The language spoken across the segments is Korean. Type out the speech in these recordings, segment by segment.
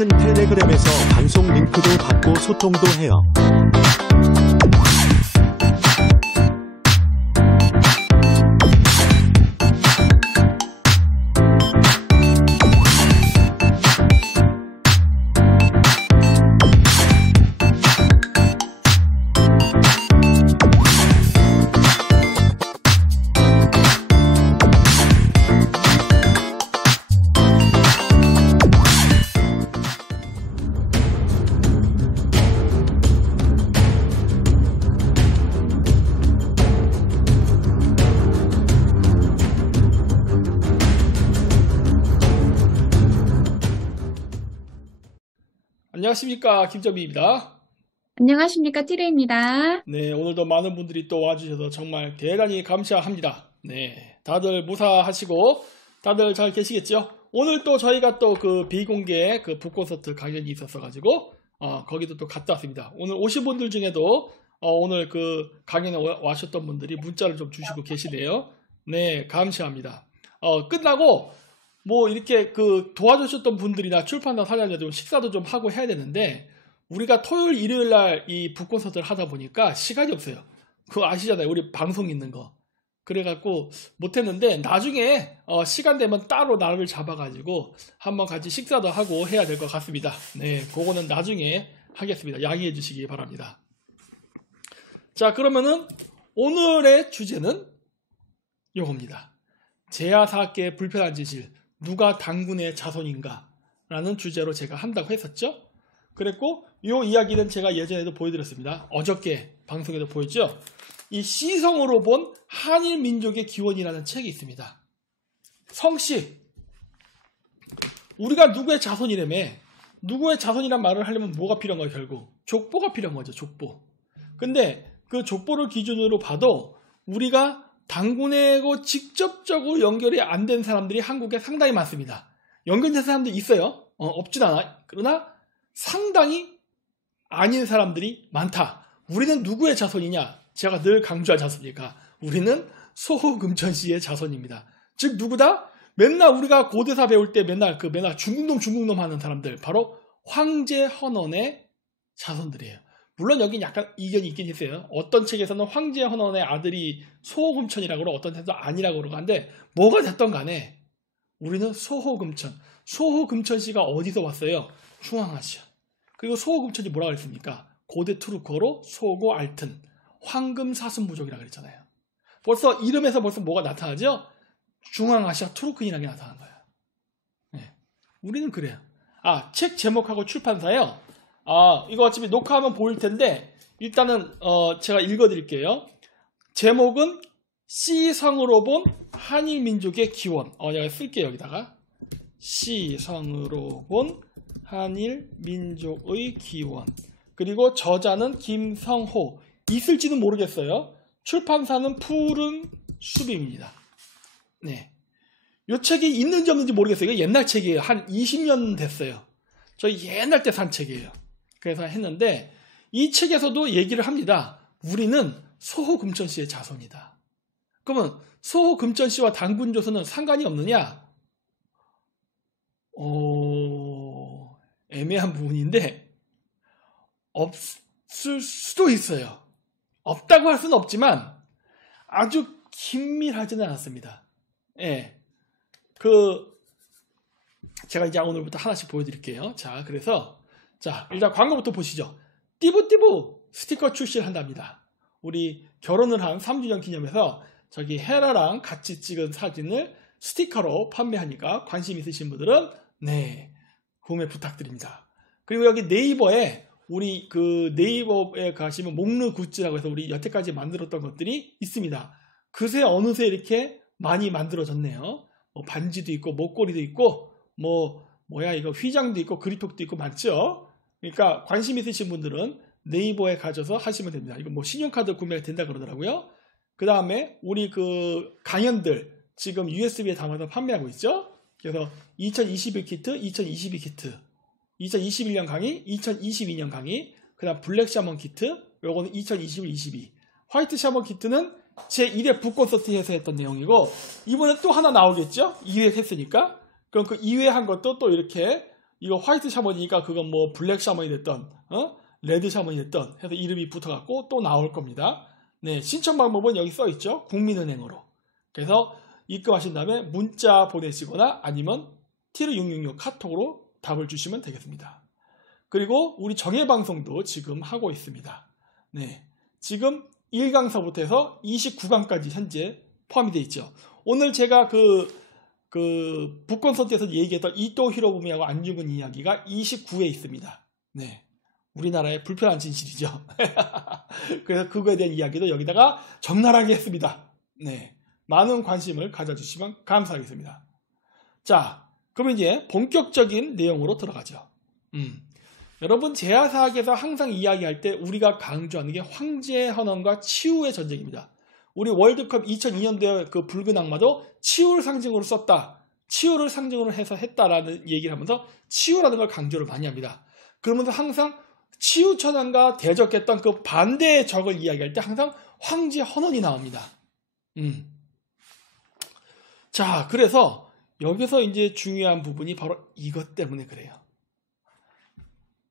같은 텔레그램에서 방송 링크도 받고 소통도 해요. 안녕하십니까, 김정민입니다. 안녕하십니까, 티레입니다. 네, 오늘도 많은 분들이 또 와주셔서 정말 대단히 감사합니다. 네, 다들 무사하시고 다들 잘 계시겠죠? 오늘 또 저희가 또 그 비공개 그 북콘서트 강연이 있었어가지고 거기도 또 갔다 왔습니다. 오늘 오신 분들 중에도 오늘 그 강연에 와셨던 분들이 문자를 좀 주시고 계시네요. 네, 감사합니다. 끝나고 뭐 이렇게 그 도와주셨던 분들이나 출판사 사장님들 식사도 좀 하고 해야 되는데 우리가 토요일 일요일 날 이 북콘서트를 하다 보니까 시간이 없어요. 그거 아시잖아요. 우리 방송 있는 거. 그래갖고 못했는데 나중에 시간 되면 따로 날을 잡아가지고 한번 같이 식사도 하고 해야 될 것 같습니다. 네, 그거는 나중에 하겠습니다. 양해해 주시기 바랍니다. 자, 그러면은 오늘의 주제는 요겁니다. 제야사학계의 불편한 진실, 누가 당군의 자손인가? 라는 주제로 제가 한다고 했었죠. 그랬고 이 이야기는 제가 예전에도 보여드렸습니다. 어저께 방송에도 보였죠. 이 시성으로 본 한일민족의 기원이라는 책이 있습니다. 성씨, 우리가 누구의 자손이라며, 누구의 자손이란 말을 하려면 뭐가 필요한 거예요? 결국 족보가 필요한 거죠. 족보. 근데 그 족보를 기준으로 봐도 우리가 당군하고 직접적으로 연결이 안 된 사람들이 한국에 상당히 많습니다. 연결된 사람들이 있어요. 없진 않아. 그러나 상당히 아닌 사람들이 많다. 우리는 누구의 자손이냐? 제가 늘 강조하지 않습니까? 우리는 소호금천씨의 자손입니다. 즉 누구다? 맨날 우리가 고대사 배울 때 맨날 중국놈 하는 사람들, 바로 황제헌원의 자손들이에요. 물론 여긴 약간 이견이 있긴 있어요. 어떤 책에서는 황제헌원의 아들이 소호금천이라고 그러고 어떤 책에서 아니라고 그러고 하는데 뭐가 됐던 간에 우리는 소호금천. 소호금천씨가 어디서 왔어요? 중앙아시아. 그리고 소호금천이 뭐라고 했습니까? 고대 투르크어로 소고 알튼, 황금 사슴부족이라고 그랬잖아요. 벌써 이름에서 벌써 뭐가 나타나죠? 중앙아시아 투르크인이라는 게 나타난 거예요. 네. 우리는 그래요. 책 제목하고 출판사요. 이거 어차피 녹화하면 보일 텐데 일단은 제가 읽어드릴게요. 제목은 시성으로 본 한일민족의 기원. 제가 쓸게요. 여기다가 시성으로 본 한일민족의 기원. 그리고 저자는 김성호. 있을지는 모르겠어요. 출판사는 푸른 숲입니다. 네. 이 책이 있는지 없는지 모르겠어요. 이거 옛날 책이에요. 한 20년 됐어요. 저희 옛날 때 산 책이에요. 그래서 했는데 이 책에서도 얘기를 합니다. 우리는 소호금천씨의 자손이다. 그러면 소호금천씨와 당군조선은 상관이 없느냐? 애매한 부분인데 없을 수도 있어요. 없다고 할 수는 없지만 아주 긴밀하지는 않았습니다. 예. 제가 이제 오늘부터 하나씩 보여드릴게요. 자, 그래서 일단 광고부터 보시죠. 띠부띠부 스티커 출시한답니다. 우리 결혼을 한 3주년 기념해서 저기 헤라랑 같이 찍은 사진을 스티커로 판매하니까 관심 있으신 분들은 네, 구매 부탁드립니다. 그리고 여기 네이버에 우리 그 네이버에 가시면 목르 굿즈라고 해서 우리 여태까지 만들었던 것들이 있습니다. 그새 어느새 이렇게 많이 만들어졌네요. 뭐 반지도 있고 목걸이도 있고 이거 휘장도 있고 그립톡도 있고 많죠. 그러니까 관심 있으신 분들은 네이버에 가셔서 하시면 됩니다. 이거 뭐 신용카드 구매가 된다 그러더라고요. 그 다음에 우리 그 강연들 지금 USB에 담아서 판매하고 있죠. 그래서 2021 키트, 2022 키트, 2021년 강의, 2022년 강의, 그 다음 블랙 샤먼 키트, 요거는 2021-22. 화이트 샤먼 키트는 제1회 북콘서트에서 했던 내용이고, 이번에 또 하나 나오겠죠? 2회 했으니까. 그럼 그 2회 한 것도 또 이렇게 이거 화이트 샤머니까 그건 뭐 블랙 샤머니 됐던 레드 샤머니 됐던 해서 이름이 붙어갖고 또 나올 겁니다. 네, 신청 방법은 여기 써 있죠. 국민은행으로. 그래서 입금하신 다음에 문자 보내시거나 아니면 티르666 카톡으로 답을 주시면 되겠습니다. 그리고 우리 정예방송도 지금 하고 있습니다. 네, 지금 1강서부터 해서 29강까지 현재 포함이 되어 있죠. 오늘 제가 북콘서트에서 얘기했던 이토 히로부미하고 안중근 이야기가 29에 있습니다. 네, 우리나라의 불편한 진실이죠. 그래서 그거에 대한 이야기도 여기다가 적나라하게 했습니다. 네, 많은 관심을 가져주시면 감사하겠습니다. 자, 그럼 이제 본격적인 내용으로 들어가죠. 여러분, 제야사학에서 항상 이야기할 때 우리가 강조하는 게 황제의 헌원과 치유의 전쟁입니다. 우리 월드컵 2002년도에 그 붉은 악마도 치유를 상징으로 썼다. 치유를 상징으로 해서 했다라는 얘기를 하면서 치유라는 걸 강조를 많이 합니다. 그러면서 항상 치유천왕과 대적했던 그 반대의 적을 이야기할 때 항상 황제 헌원이 나옵니다. 자, 그래서 여기서 이제 중요한 부분이 바로 이것 때문에 그래요.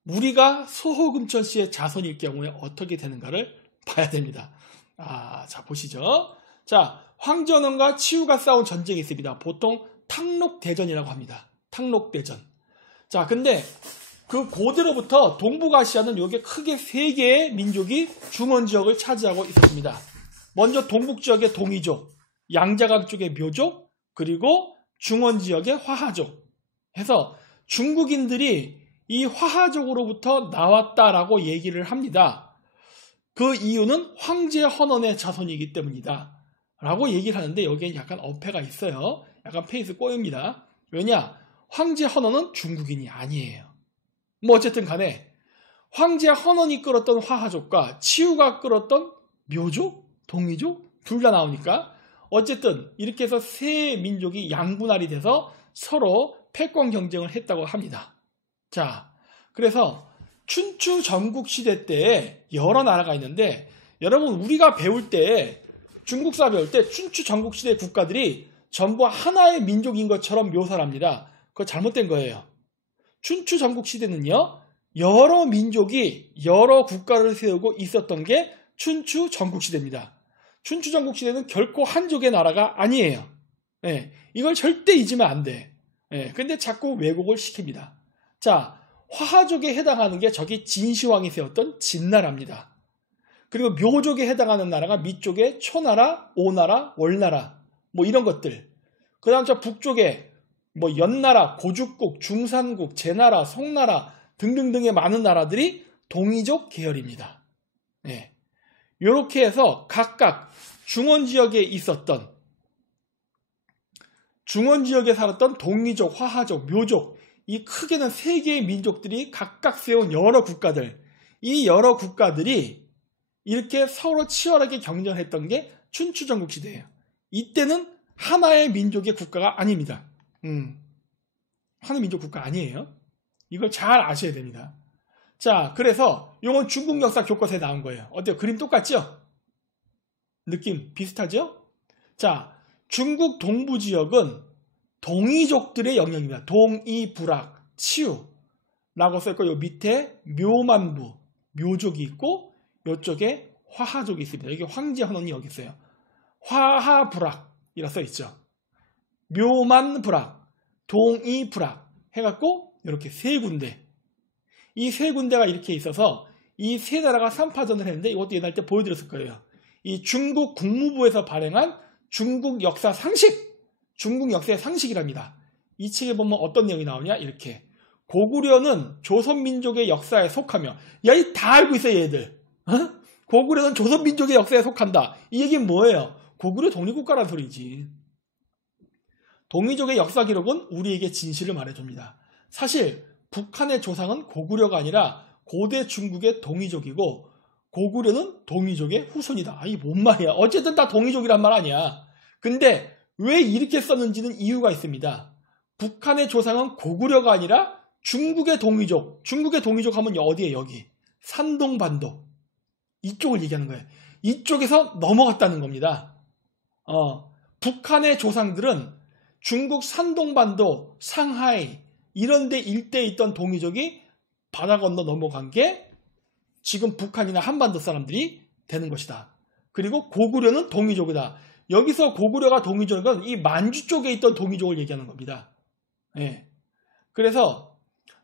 우리가 소호금천 씨의 자손일 경우에 어떻게 되는가를 봐야 됩니다. 자, 보시죠. 자, 황전원과 치유가 싸운 전쟁이 있습니다. 보통 탕록대전이라고 합니다. 탕록대전. 자, 근데 그 고대로부터 동북아시아는 요게 크게 세 개의 민족이 중원 지역을 차지하고 있었습니다. 먼저 동북 지역의 동이족, 양자강 쪽의 묘족, 그리고 중원 지역의 화하족 해서 중국인들이 이 화하족으로부터 나왔다라고 얘기를 합니다. 그 이유는 황제 헌원의 자손이기 때문이다 라고 얘기를 하는데 여기에 약간 어폐가 있어요. 약간 페이스 꼬입니다. 왜냐? 황제 헌원은 중국인이 아니에요. 뭐 어쨌든 간에 황제 헌원이 끌었던 화하족과 치유가 끌었던 묘족, 동이족 둘 다 나오니까 어쨌든 이렇게 해서 세 민족이 양분할이 돼서 서로 패권 경쟁을 했다고 합니다. 자, 그래서 춘추 전국시대 때 여러 나라가 있는데 여러분 우리가 배울 때 중국사 배울 때 춘추 전국시대 국가들이 전부 하나의 민족인 것처럼 묘사를 합니다. 그거 잘못된 거예요. 춘추 전국시대는요 여러 민족이 여러 국가를 세우고 있었던 게 춘추 전국시대입니다. 춘추 전국시대는 결코 한족의 나라가 아니에요. 네, 이걸 절대 잊으면 안 돼. 네, 근데 자꾸 왜곡을 시킵니다. 자, 화하족에 해당하는 게 저기 진시황이 세웠던 진나라입니다. 그리고 묘족에 해당하는 나라가 밑쪽에 초나라, 오나라, 월나라 뭐 이런 것들. 그 다음 저 북쪽에 뭐 연나라, 고죽국, 중산국, 제나라, 송나라 등등등의 많은 나라들이 동이족 계열입니다. 네. 이렇게 해서 각각 중원지역에 있었던 중원지역에 살았던 동이족, 화하족, 묘족 이 크게는 세 개의 민족들이 각각 세운 여러 국가들 이 여러 국가들이 이렇게 서로 치열하게 경쟁했던 게 춘추 전국시대예요. 이때는 하나의 민족의 국가가 아닙니다. 하나의 민족 국가 아니에요. 이걸 잘 아셔야 됩니다. 자, 그래서 이건 중국 역사 교과서에 나온 거예요. 어때요? 그림 똑같죠? 느낌 비슷하죠? 자, 중국 동부 지역은 동이족들의 영역입니다. 동이불악, 치유라고 써있고 요 밑에 묘만부, 묘족이 있고 이쪽에 화하족이 있습니다. 여기 황제 헌원이 여기 있어요. 화하불악이라 써있죠. 묘만불악, 동이불악 해갖고 이렇게 세 군데 이 세 군데가 이렇게 있어서 이 세 나라가 3파전을 했는데 이것도 옛날 때 보여드렸을 거예요. 이 중국 국무부에서 발행한 중국 역사 상식 중국 역사의 상식이랍니다. 이 책에 보면 어떤 내용이 나오냐 이렇게 고구려는 조선민족의 역사에 속하며 야, 이 다 알고 있어요 얘들. 고구려는 조선민족의 역사에 속한다. 이 얘기는 뭐예요? 고구려 독립국가란 소리지. 동이족의 역사 기록은 우리에게 진실을 말해줍니다. 사실 북한의 조상은 고구려가 아니라 고대 중국의 동이족이고 고구려는 동이족의 후손이다. 이게 뭔 말이야? 어쨌든 다 동이족이란 말 아니야. 근데 왜 이렇게 썼는지는 이유가 있습니다. 북한의 조상은 고구려가 아니라 중국의 동이족. 중국의 동이족 하면 어디에 여기? 산동반도. 이쪽을 얘기하는 거예요. 이쪽에서 넘어갔다는 겁니다. 북한의 조상들은 중국 산동반도, 상하이, 이런데 일대에 있던 동이족이 바다 건너 넘어간 게 지금 북한이나 한반도 사람들이 되는 것이다. 그리고 고구려는 동이족이다. 여기서 고구려가 동이족인 건 이 만주 쪽에 있던 동이족을 얘기하는 겁니다. 예. 그래서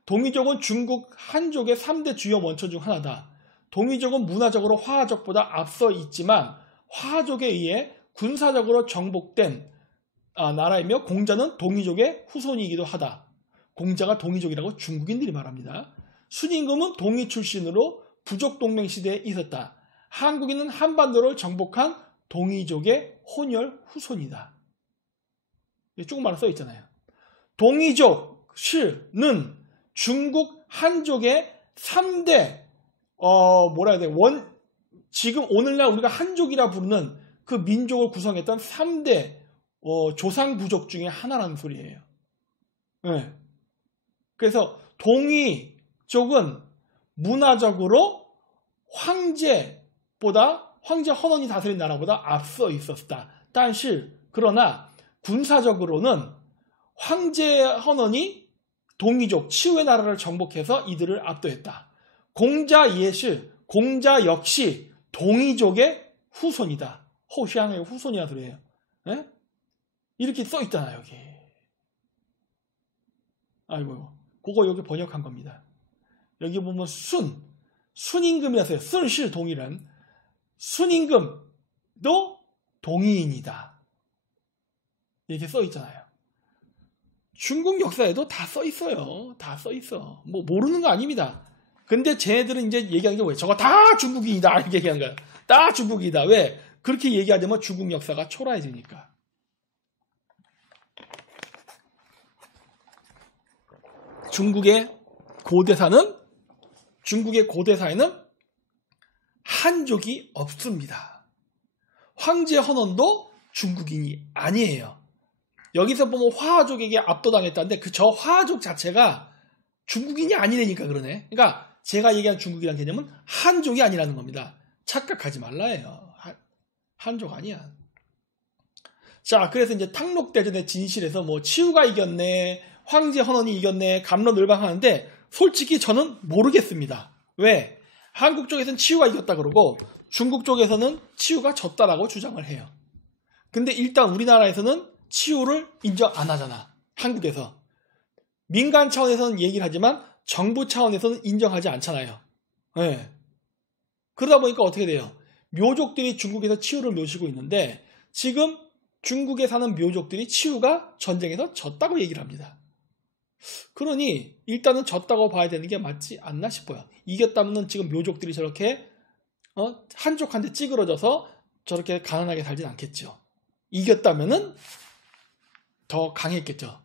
동이족은 중국 한족의 3대 주요 원천 중 하나다. 동이족은 문화적으로 화하족보다 앞서 있지만 화하족에 의해 군사적으로 정복된 나라이며 공자는 동이족의 후손이기도 하다. 공자가 동이족이라고 중국인들이 말합니다. 순임금은 동이 출신으로 부족 동맹 시대에 있었다. 한국인은 한반도를 정복한 동이족의 혼혈 후손이다. 조금만 써 있잖아요. 동이족 실은 중국 한족의 3대 뭐라 해야 돼? 지금 오늘날 우리가 한족이라 부르는 그 민족을 구성했던 3대 조상 부족 중에 하나라는 소리예요. 네. 그래서 동이족은 문화적으로 황제 헌원이 다스린 나라보다 앞서 있었다. 그러나 군사적으로는 황제 헌원이 동이족 치우의 나라를 정복해서 이들을 압도했다. 공자 역시 동이족의 후손이다. 호샹의 후손이라 그래요. 네? 이렇게 써 있잖아요, 여기. 아이고, 그거 여기 번역한 겁니다. 여기 보면 순임금이라 써요. 순실 동이란 순임금도 동이인이다. 이렇게 써 있잖아요. 중국 역사에도 다 써 있어요. 다 써 있어. 뭐 모르는 거 아닙니다. 근데 쟤네들은 이제 얘기하는 게 뭐예요? 저거 다 중국인이다. 이렇게 얘기하는 거야. 다 중국이다. 왜? 그렇게 얘기하자면 중국 역사가 초라해지니까. 중국의 고대사에는 한족이 없습니다. 황제 헌원도 중국인이 아니에요. 여기서 보면 화하족에게 압도당했다는데 저 화하족 자체가 중국인이 아니라니까 그러네. 그러니까 제가 얘기한 중국이라는 개념은 한족이 아니라는 겁니다. 착각하지 말라예요. 한족 아니야. 자, 그래서 이제 탕록대전의 진실에서 뭐 치우가 이겼네, 황제 헌원이 이겼네, 갑론을박하는데 솔직히 저는 모르겠습니다. 왜? 한국 쪽에서는 치우가 이겼다 그러고 중국 쪽에서는 치우가 졌다라고 주장을 해요. 근데 일단 우리나라에서는 치우를 인정 안 하잖아. 한국에서. 민간 차원에서는 얘기를 하지만 정부 차원에서는 인정하지 않잖아요. 네. 그러다 보니까 어떻게 돼요? 묘족들이 중국에서 치우를 모시고 있는데 지금 중국에 사는 묘족들이 치우가 전쟁에서 졌다고 얘기를 합니다. 그러니 일단은 졌다고 봐야 되는 게 맞지 않나 싶어요. 이겼다면 지금 묘족들이 저렇게 한족한테 찌그러져서 저렇게 가난하게 살진 않겠죠. 이겼다면은 더 강했겠죠.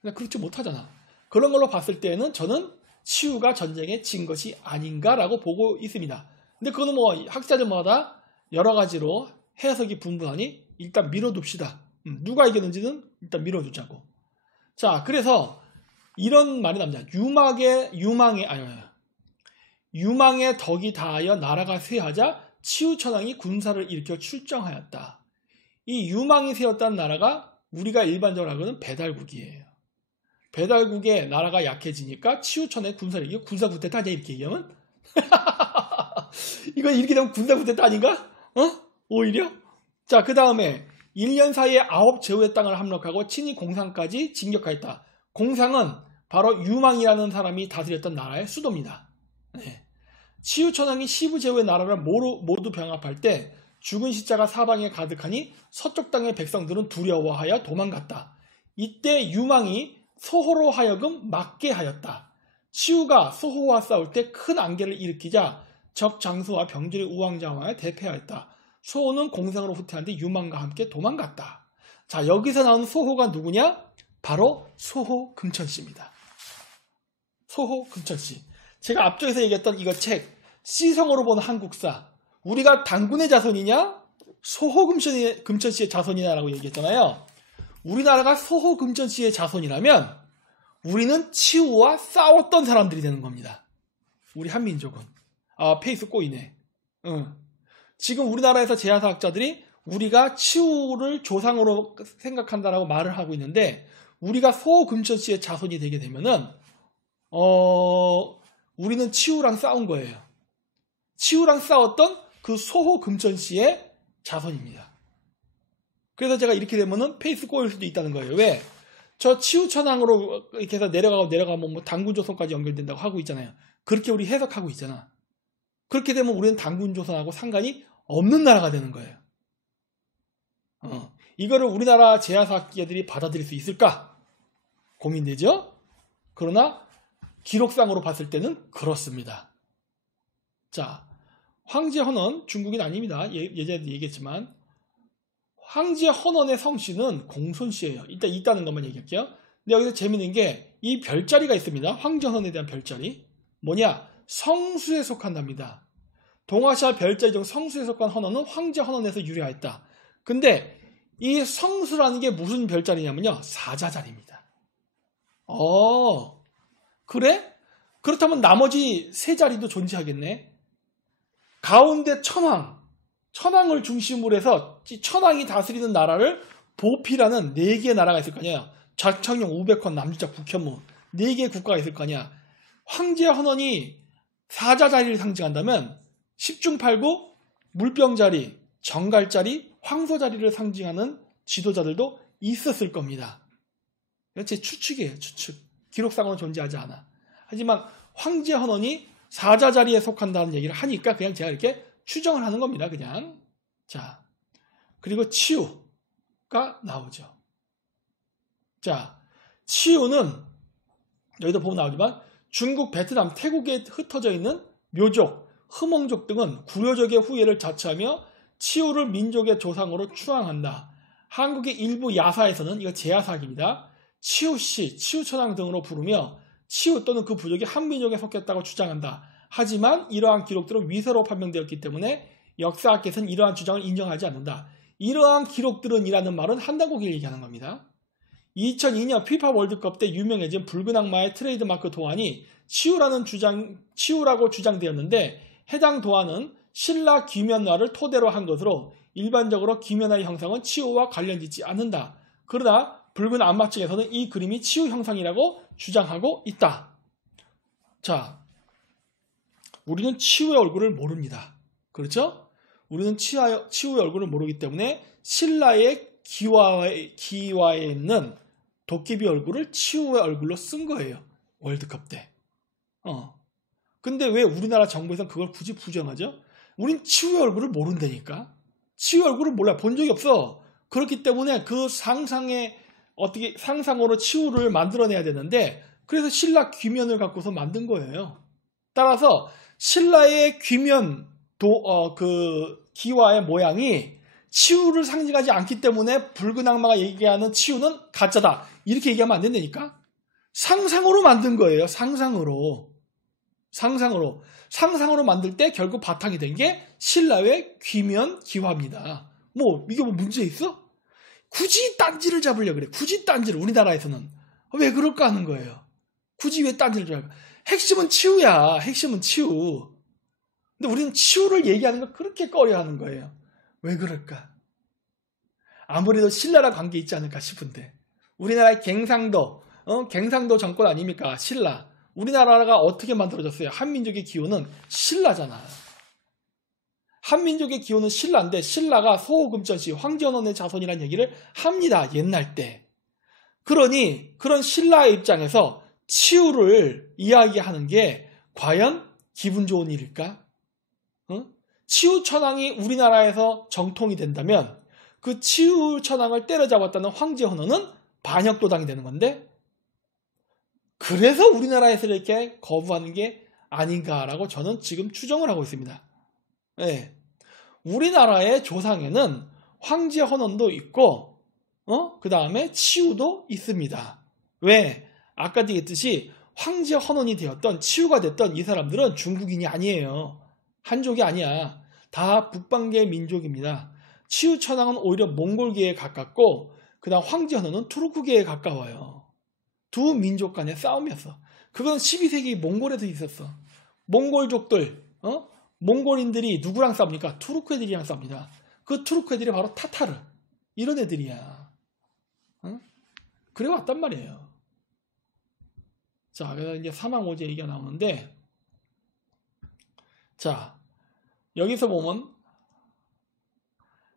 근데 그렇지 못하잖아. 그런 걸로 봤을 때는 저는 치우가 전쟁에 진 것이 아닌가라고 보고 있습니다. 근데 그거는 뭐 학자들마다 여러 가지로 해석이 분분하니 일단 밀어둡시다. 누가 이겼는지는 일단 밀어두자고. 자, 그래서 이런 말이 나옵니다. 유망의 덕이 다하여 나라가 쇠하자 치우천왕이 군사를 일으켜 출정하였다. 이 유망이 세웠다는 나라가 우리가 일반적으로 알고는 배달국이에요. 배달국의 나라가 약해지니까 치우천의 군사를 이겨 군사 쿠데타 아니야 이렇게 얘기하면? 이건 이렇게 되면 군사 쿠데타 아닌가? 오히려? 자, 그 다음에 1년 사이에 9제후의 땅을 함락하고 친히 공상까지 진격하였다. 공상은 바로 유망이라는 사람이 다스렸던 나라의 수도입니다. 네. 치우천왕이 시부제후의 나라를 모두 병합할 때 죽은 시자가 사방에 가득하니 서쪽 땅의 백성들은 두려워하여 도망갔다. 이때 유망이 소호로 하여금 막게 하였다. 치우가 소호와 싸울 때 큰 안개를 일으키자 적 장수와 병들이 우왕좌왕하여 대패하였다. 소호는 공상으로 후퇴하는데 유망과 함께 도망갔다. 자, 여기서 나온 소호가 누구냐? 바로 소호 금천씨입니다. 소호 금천씨. 제가 앞쪽에서 얘기했던 이거 책 시성으로 보는 한국사. 우리가 단군의 자손이냐? 소호 금천씨의 자손이냐라고 얘기했잖아요. 우리나라가 소호 금천씨의 자손이라면 우리는 치우와 싸웠던 사람들이 되는 겁니다. 우리 한민족은. 페이스 꼬이네. 지금 우리나라에서 제야사학자들이 우리가 치우를 조상으로 생각한다라고 말을 하고 있는데 우리가 소금천씨의 자손이 되게 되면은 우리는 치우랑 싸운 거예요. 치우랑 싸웠던 그 소호금천씨의 자손입니다. 그래서 제가 이렇게 되면은 페이스 꼬일 수도 있다는 거예요. 왜? 저 치우천왕으로 이렇게 해서 내려가면 뭐 단군조선까지 연결된다고 하고 있잖아요. 그렇게 우리 해석하고 있잖아. 그렇게 되면 우리는 단군조선하고 상관이 없는 나라가 되는 거예요. 이거를 우리나라 제야사학계들이 받아들일 수 있을까? 고민되죠? 그러나 기록상으로 봤을 때는 그렇습니다. 자, 황제 헌원, 중국인 아닙니다. 예전에도 얘기했지만 황제 헌원의 성씨는 공손씨예요. 일단 있다는 것만 얘기할게요. 근데 여기서 재밌는 게 이 별자리가 있습니다. 황제 헌원에 대한 별자리. 뭐냐? 성수에 속한답니다. 동아시아 별자리 중 성수에 속한 헌원은 황제 헌원에서 유래하였다. 근데 이 성수라는 게 무슨 별자리냐면요. 사자자리입니다. 그래? 그렇다면 나머지 세 자리도 존재하겠네. 가운데 천황을 중심으로 해서 천황이 다스리는 나라를 보피라는 4개의 나라가 있을 거 아니야. 좌청룡, 우백헌, 남주작, 북현무 4개의 국가가 있을 거 아니야. 황제 헌원이 사자자리를 상징한다면 10중8구 물병자리, 정갈자리, 황소자리를 상징하는 지도자들도 있었을 겁니다. 제 추측이에요. 추측. 기록상으로 존재하지 않아. 하지만 황제 헌원이 사자자리에 속한다는 얘기를 하니까 그냥 제가 이렇게 추정을 하는 겁니다. 그냥. 자, 그리고 치우가 나오죠. 자, 치우는 여기도 보면 나오지만 중국, 베트남, 태국에 흩어져 있는 묘족, 흐몽족 등은 구려족의 후예를 자처하며 치우를 민족의 조상으로 추앙한다. 한국의 일부 야사에서는 이거 제야사학입니다. 치우씨, 치우천왕 등으로 부르며 치우 또는 그 부족이 한 민족에 속했다고 주장한다. 하지만 이러한 기록들은 위서로 판명되었기 때문에 역사학계에서는 이러한 주장을 인정하지 않는다. 이러한 기록들은 이라는 말은 한단국을 얘기하는 겁니다. 2002년 피파 월드컵 때 유명해진 붉은 악마의 트레이드마크 도안이 치우라고 주장되었는데 해당 도안은 신라 귀면화를 토대로 한 것으로 일반적으로 귀면화의 형상은 치우와 관련짓지 않는다. 그러나 붉은 악마 측에서는 이 그림이 치우 형상이라고 주장하고 있다. 자, 우리는 치우의 얼굴을 모릅니다. 그렇죠? 우리는 치우의 얼굴을 모르기 때문에 신라의 기와에 있는 도깨비 얼굴을 치우의 얼굴로 쓴 거예요. 월드컵 때. 근데 왜 우리나라 정부에서는 그걸 굳이 부정하죠? 우린 치우의 얼굴을 모른다니까. 치우의 얼굴을 몰라. 본 적이 없어. 그렇기 때문에 그 상상으로 치우를 만들어내야 되는데 그래서 신라 귀면을 갖고서 만든 거예요. 따라서 신라의 귀면 기와의 모양이 치우를 상징하지 않기 때문에 붉은 악마가 얘기하는 치우는 가짜다. 이렇게 얘기하면 안 된다니까. 상상으로 만든 거예요. 상상으로 만들 때 결국 바탕이 된 게 신라의 귀면 기화입니다. 이게 문제 있어? 굳이 딴지를 잡으려고 그래. 굳이 딴지를 우리나라에서는 왜 그럴까 하는 거예요. 굳이 왜 딴지를 잡을까? 핵심은 치우야. 핵심은 치우. 근데 우리는 치우를 얘기하는 걸 그렇게 꺼려하는 거예요. 왜 그럴까? 아무래도 신라랑 관계 있지 않을까 싶은데 우리나라의 갱상도 정권 아닙니까? 신라. 우리나라가 어떻게 만들어졌어요? 한민족의 기호는 신라잖아. 한민족의 기호는 신라인데 신라가 소호금천씨 황제헌원의 자손이라는 얘기를 합니다. 옛날 때. 그러니 그런 신라의 입장에서 치우를 이야기하는 게 과연 기분 좋은 일일까? 치우천왕이 우리나라에서 정통이 된다면 그 치우천왕을 때려잡았다는 황제헌원은 반역도당이 되는 건데 그래서 우리나라에서 이렇게 거부하는 게 아닌가라고 저는 지금 추정을 하고 있습니다. 네. 우리나라의 조상에는 황제헌원도 있고 그 다음에 치우도 있습니다. 왜? 아까도 얘기했듯이 황제헌원이 되었던 치우가 됐던 이 사람들은 중국인이 아니에요. 한족이 아니야. 다 북방계 민족입니다. 치우천왕은 오히려 몽골계에 가깝고 그 다음 황제헌원은 투르크계에 가까워요. 두 민족 간의 싸움이었어. 그건 12세기 몽골에도 있었어. 몽골족들, 몽골인들이 누구랑 싸웁니까? 투르크 애들이랑 싸웁니다. 그 투르크 애들이 바로 타타르. 이런 애들이야. 그래 왔단 말이에요. 자, 그래서 이제 사망오제 얘기가 나오는데, 자, 여기서 보면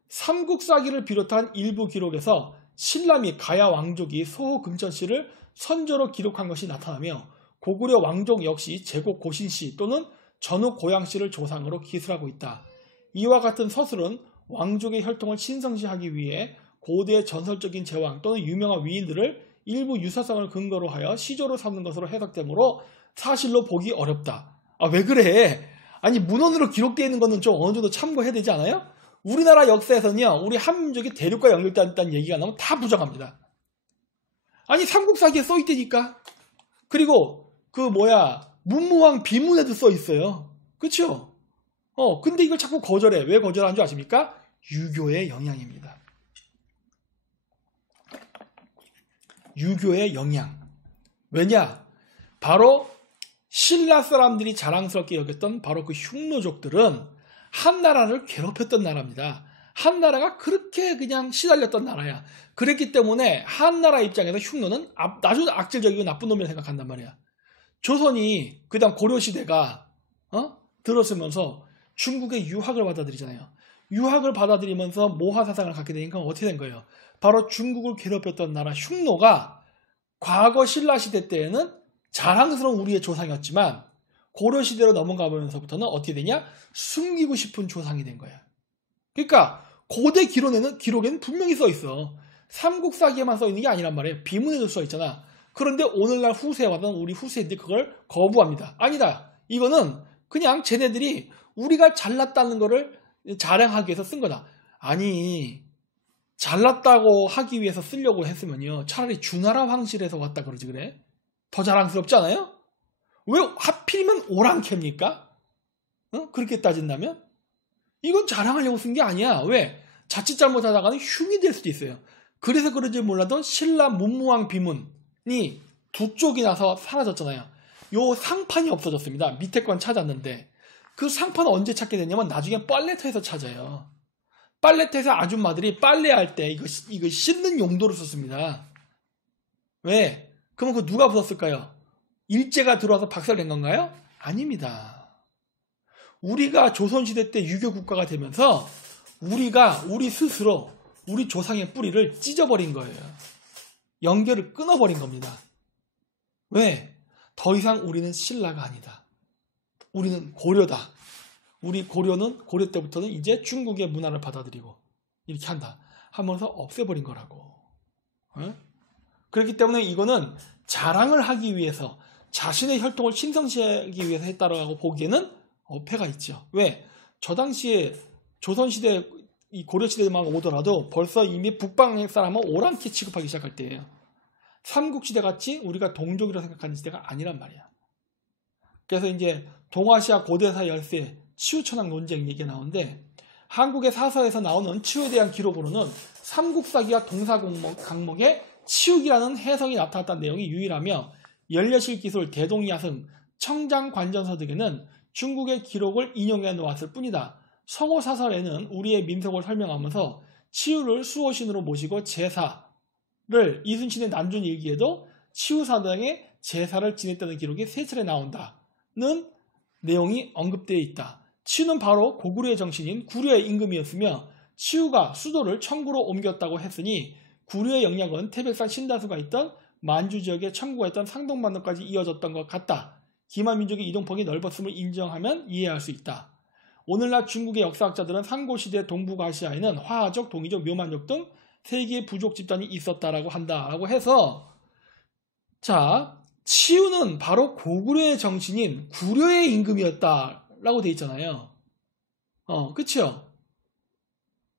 삼국사기를 비롯한 일부 기록에서 신라 및 가야 왕족이 소호 금천씨를 선조로 기록한 것이 나타나며 고구려 왕족 역시 제국 고신씨 또는 전후 고양씨를 조상으로 기술하고 있다. 이와 같은 서술은 왕족의 혈통을 신성시하기 위해 고대의 전설적인 제왕 또는 유명한 위인들을 일부 유사성을 근거로 하여 시조로 삼는 것으로 해석되므로 사실로 보기 어렵다. 아, 왜 그래? 아니, 문헌으로 기록되어 있는 거는 좀 어느 정도 참고해야 되지 않아요? 우리나라 역사에서는요, 우리 한민족이 대륙과 연결된다는 얘기가 나오면 다 부정합니다. 아니, 삼국사기에 써있다니까. 그리고 문무왕 비문에도 써있어요. 그쵸? 근데 이걸 자꾸 거절해. 왜 거절하는 줄 아십니까? 유교의 영향입니다. 유교의 영향. 왜냐? 바로 신라 사람들이 자랑스럽게 여겼던 바로 그 흉노족들은 한나라를 괴롭혔던 나라입니다. 한나라가 그렇게 그냥 시달렸던 나라야. 그랬기 때문에 한나라 입장에서 흉노는 아주 악질적이고 나쁜 놈이라 생각한단 말이야. 조선이 그다음 고려시대가 들어서면서 중국의 유학을 받아들이잖아요. 유학을 받아들이면서 모화 사상을 갖게 되니까 어떻게 된 거예요? 바로 중국을 괴롭혔던 나라 흉노가 과거 신라시대 때에는 자랑스러운 우리의 조상이었지만 고려시대로 넘어가 보면서부터는 어떻게 되냐? 숨기고 싶은 조상이 된 거야. 그러니까 고대 기록에는 분명히 써있어. 삼국사기에만 써있는 게 아니란 말이에요. 비문에도 써있잖아. 그런데 오늘날 후세에 와서는 우리 후세들이 그걸 거부합니다. 아니다. 이거는 그냥 쟤네들이 우리가 잘났다는 거를 자랑하기 위해서 쓴 거다. 아니, 잘났다고 하기 위해서 쓰려고 했으면요, 차라리 주나라 황실에서 왔다 그러지 그래? 더 자랑스럽지 않아요? 왜 하필이면 오랑캐입니까? 그렇게 따진다면? 이건 자랑하려고 쓴 게 아니야. 왜? 자칫 잘못하다가는 흉이 될 수도 있어요. 그래서 그런지 몰라도 신라 문무왕 비문이 두 쪽이 나서 사라졌잖아요. 요 상판이 없어졌습니다. 밑에 건 찾았는데 그 상판은 언제 찾게 됐냐면 나중에 빨래터에서 찾아요. 빨래터에서 아줌마들이 빨래할 때 이거 씻는 용도로 썼습니다. 왜? 그러면 그거 누가 부었을까요? 일제가 들어와서 박살낸 건가요? 아닙니다. 우리가 조선시대 때 유교 국가가 되면서 우리 스스로 우리 조상의 뿌리를 찢어버린 거예요. 연결을 끊어버린 겁니다. 왜? 더 이상 우리는 신라가 아니다. 우리는 고려다. 우리 고려는 고려 때부터는 이제 중국의 문화를 받아들이고 이렇게 한다 하면서 없애버린 거라고. 그렇기 때문에 이거는 자랑을 하기 위해서 자신의 혈통을 신성시하기 위해서 했다라고 보기에는 어폐가 있죠. 왜? 저 당시에 조선시대 이 고려시대만 오더라도 벌써 이미 북방 사람은 오랑캐 취급하기 시작할 때예요. 삼국시대 같이 우리가 동족이라고 생각하는 시대가 아니란 말이야. 그래서 이제 동아시아 고대사 열세 치우천왕 논쟁 얘기가 나오는데 한국의 사서에서 나오는 치우에 대한 기록으로는 삼국사기와 동사강목에 치욱이라는 해성이 나타났다는 내용이 유일하며 연려실 기술, 대동야승, 청장관전서 등에는 중국의 기록을 인용해 놓았을 뿐이다. 성호사설에는 우리의 민속을 설명하면서 치우를 수호신으로 모시고 제사를 이순신의 난중일기에도 치우사당의 제사를 지냈다는 기록이 세 차례 나온다는 내용이 언급되어 있다. 치우는 바로 고구려의 정신인 구려의 임금이었으며 치우가 수도를 청구로 옮겼다고 했으니 구려의 영향은 태백산 신다수가 있던 만주 지역에 청구가 있던 상동반도까지 이어졌던 것 같다. 기만민족의 이동폭이 넓었음을 인정하면 이해할 수 있다. 오늘날 중국의 역사학자들은 상고시대 동북아시아에는 화하족, 동이족, 묘만족 등 세 개의 부족 집단이 있었다라고 한다라고 해서 자, 치우는 바로 고구려의 정신인 구려의 임금이었다라고 돼 있잖아요. 그쵸?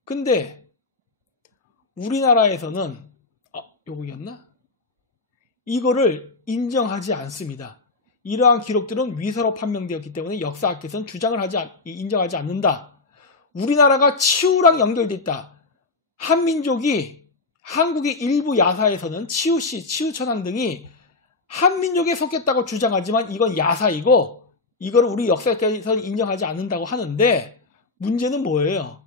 근데 우리나라에서는 요거였나? 이거를 인정하지 않습니다. 이러한 기록들은 위서로 판명되었기 때문에 역사학계에서는 인정하지 않는다. 우리나라가 치우랑 연결돼 있다. 한민족이 한국의 일부 야사에서는 치우씨, 치우천왕 등이 한민족에 속했다고 주장하지만 이건 야사이고 이걸 우리 역사학계에서는 인정하지 않는다고 하는데 문제는 뭐예요?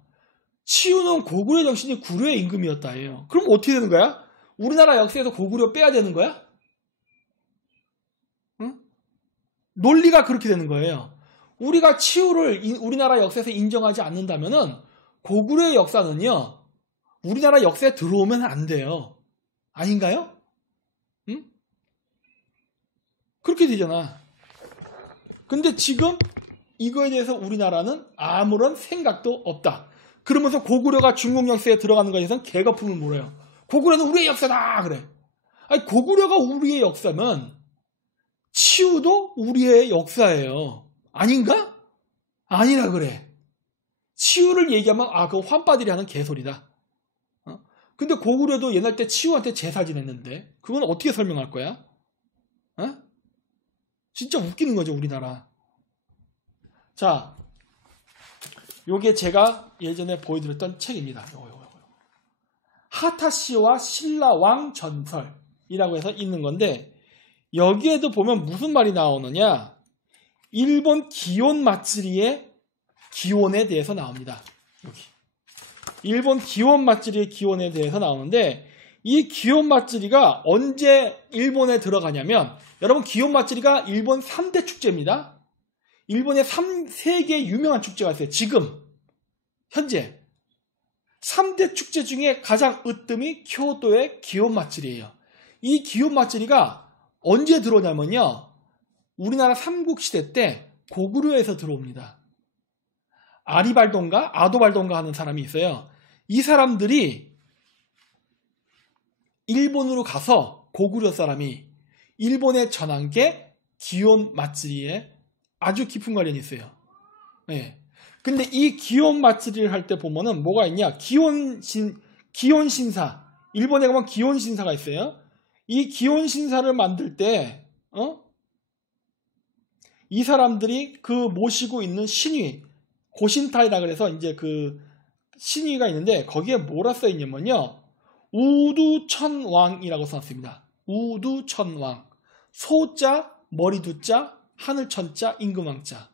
치우는 고구려 정신이 구려의 임금이었다예요. 그럼 어떻게 되는 거야? 우리나라 역사에서 고구려 빼야 되는 거야? 응? 논리가 그렇게 되는 거예요. 우리가 치유를 우리나라 역사에서 인정하지 않는다면은 고구려의 역사는요, 우리나라 역사에 들어오면 안 돼요. 아닌가요? 응? 그렇게 되잖아. 근데 지금 이거에 대해서 우리나라는 아무런 생각도 없다. 그러면서 고구려가 중국 역사에 들어가는 것에 대해서는 개거품을 물어요. 고구려는 우리의 역사다! 그래. 아니, 고구려가 우리의 역사면 치유도 우리의 역사예요. 아닌가? 아니라 그래. 치유를 얘기하면 그거 환빠들이 하는 개소리다. 근데 고구려도 옛날 때 치유한테 제사 지냈는데 그건 어떻게 설명할 거야? 진짜 웃기는 거죠, 우리나라. 자, 요게 제가 예전에 보여드렸던 책입니다. 하타시와 신라왕 전설이라고 해서 있는 건데, 여기에도 보면 무슨 말이 나오느냐, 일본 기온 마쓰리의 기원에 대해서 나옵니다. 여기 일본 기온 마쓰리의 기원에 대해서 나오는데, 이 기온 마쓰리가 언제 일본에 들어가냐면, 여러분 기온 마쓰리가 일본 3대 축제입니다. 일본에 3개 유명한 축제가 있어요. 지금 현재 3대 축제 중에 가장 으뜸이 교토의 기온 마쓰리예요. 이 기온 마쓰리가 언제 들어오냐면요, 우리나라 삼국시대 때 고구려에서 들어옵니다. 아리발동가 아도발동가 하는 사람이 있어요. 이 사람들이 일본으로 가서 고구려 사람이 일본에 전한 게 기온 마쓰리에 아주 깊은 관련이 있어요. 네. 근데 이 기온 마쓰리를 할 때 보면은 뭐가 있냐? 기온 신사. 일본에 가면 기온 신사가 있어요. 이 기온 신사를 만들 때, 이 사람들이 그 모시고 있는 신위, 고신타이라 그래서 이제 그 신위가 있는데, 거기에 뭐라 써 있냐면요, 우두천왕이라고 써놨습니다. 우두천왕. 소자, 머리두자, 하늘천자, 임금왕자.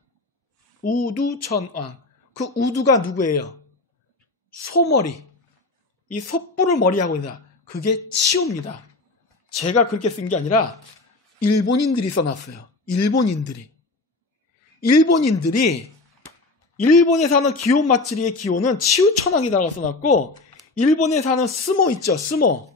우두천왕. 그 우두가 누구예요? 소머리. 이 소뿔을 머리하고 있다. 그게 치우입니다. 제가 그렇게 쓴 게 아니라 일본인들이 써놨어요. 일본인들이 일본에 사는 기온 마쓰리의 기온은 치우천왕이라고 써놨고, 일본에 사는 스모 있죠, 스모.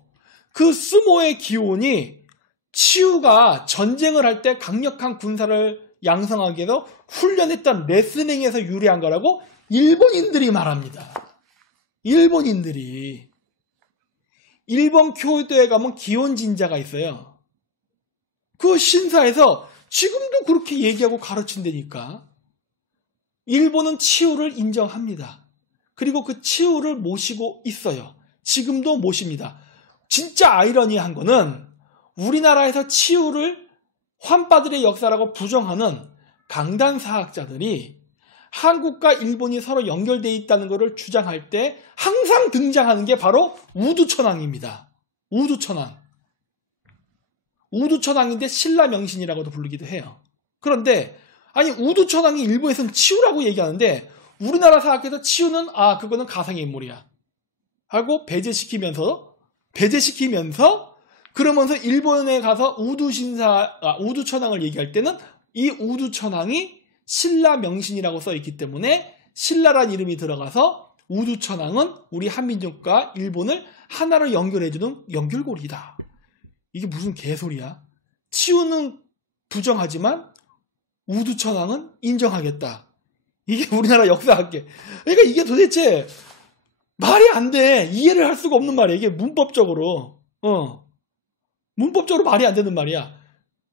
그 스모의 기온이 치우가 전쟁을 할 때 강력한 군사를 양성하기 위해서 훈련했던 레슬링에서 유래한 거라고 일본인들이 말합니다. 일본인들이. 일본 교도에 가면 기온진자가 있어요. 그 신사에서 지금도 그렇게 얘기하고 가르친다니까. 일본은 치우를 인정합니다. 그리고 그 치우를 모시고 있어요. 지금도 모십니다. 진짜 아이러니한 거는 우리나라에서 치우를 환빠들의 역사라고 부정하는 강단사학자들이 한국과 일본이 서로 연결되어 있다는 것을 주장할 때 항상 등장하는 게 바로 우두천왕입니다. 우두천왕. 우두천왕인데 신라명신이라고도 부르기도 해요. 그런데 아니, 우두천왕이 일본에서는 치우라고 얘기하는데 우리나라 사학에서 치우는 그거는 가상의 인물이야 하고 배제시키면서 그러면서 일본에 가서 우두천왕을 얘기할 때는 이 우두천왕이 신라 명신이라고 써있기 때문에 신라란 이름이 들어가서 우두천왕은 우리 한민족과 일본을 하나로 연결해주는 연결고리다. 이게 무슨 개소리야? 치우는 부정하지만 우두천왕은 인정하겠다. 이게 우리나라 역사학계. 그러니까 이게 도대체 말이 안 돼. 이해를 할 수가 없는 말이야. 이게 문법적으로. 문법적으로 말이 안 되는 말이야.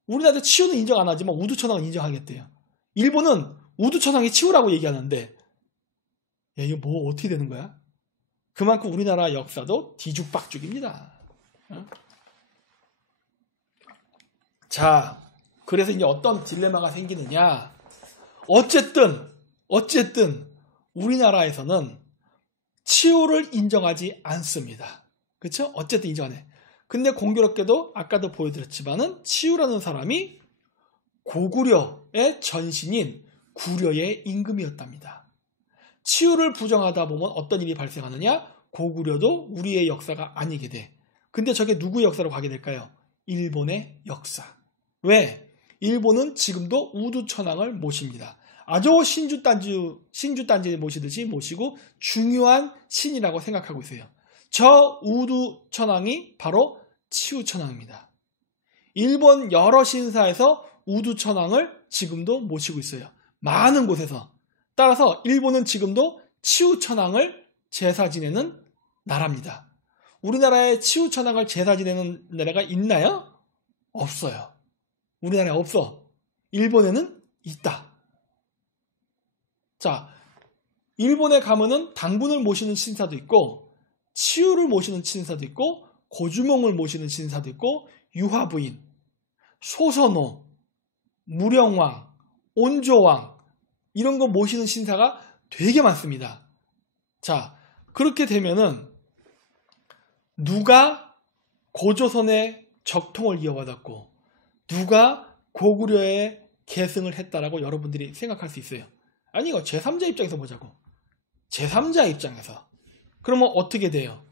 우리나라도 치우는 인정 안 하지만 우두천왕은 인정하겠대요. 일본은 우두천왕이 치우라고 얘기하는데, 야, 이거 뭐 어떻게 되는 거야? 그만큼 우리나라 역사도 뒤죽박죽입니다. 자, 그래서 이제 어떤 딜레마가 생기느냐. 어쨌든 우리나라에서는 치우를 인정하지 않습니다. 그렇죠? 어쨌든 인정 안 해. 근데 공교롭게도 아까도 보여드렸지만은 치우라는 사람이 고구려의 전신인 구려의 임금이었답니다. 치우를 부정하다 보면 어떤 일이 발생하느냐? 고구려도 우리의 역사가 아니게 돼. 근데 저게 누구의 역사로 가게 될까요? 일본의 역사. 왜? 일본은 지금도 우두천왕을 모십니다. 아주 신주단지 모시듯이 모시고 중요한 신이라고 생각하고 있어요. 저 우두천왕이 바로 치우천왕입니다. 일본 여러 신사에서 우두천왕을 지금도 모시고 있어요. 많은 곳에서. 따라서 일본은 지금도 치우천왕을 제사 지내는 나라입니다. 우리나라에 치우천왕을 제사 지내는 나라가 있나요? 없어요. 우리나라에 없어. 일본에는 있다. 자, 일본에 가면은 당군을 모시는 신사도 있고, 치우를 모시는 신사도 있고, 고주몽을 모시는 신사도 있고, 유화부인, 소선호, 무령왕, 온조왕 이런 거 모시는 신사가 되게 많습니다. 자, 그렇게 되면은 누가 고조선의 적통을 이어받았고 누가 고구려의 계승을 했다라고 여러분들이 생각할 수 있어요. 아니 이거 제3자 입장에서 보자고. 제3자 입장에서. 그러면 어떻게 돼요?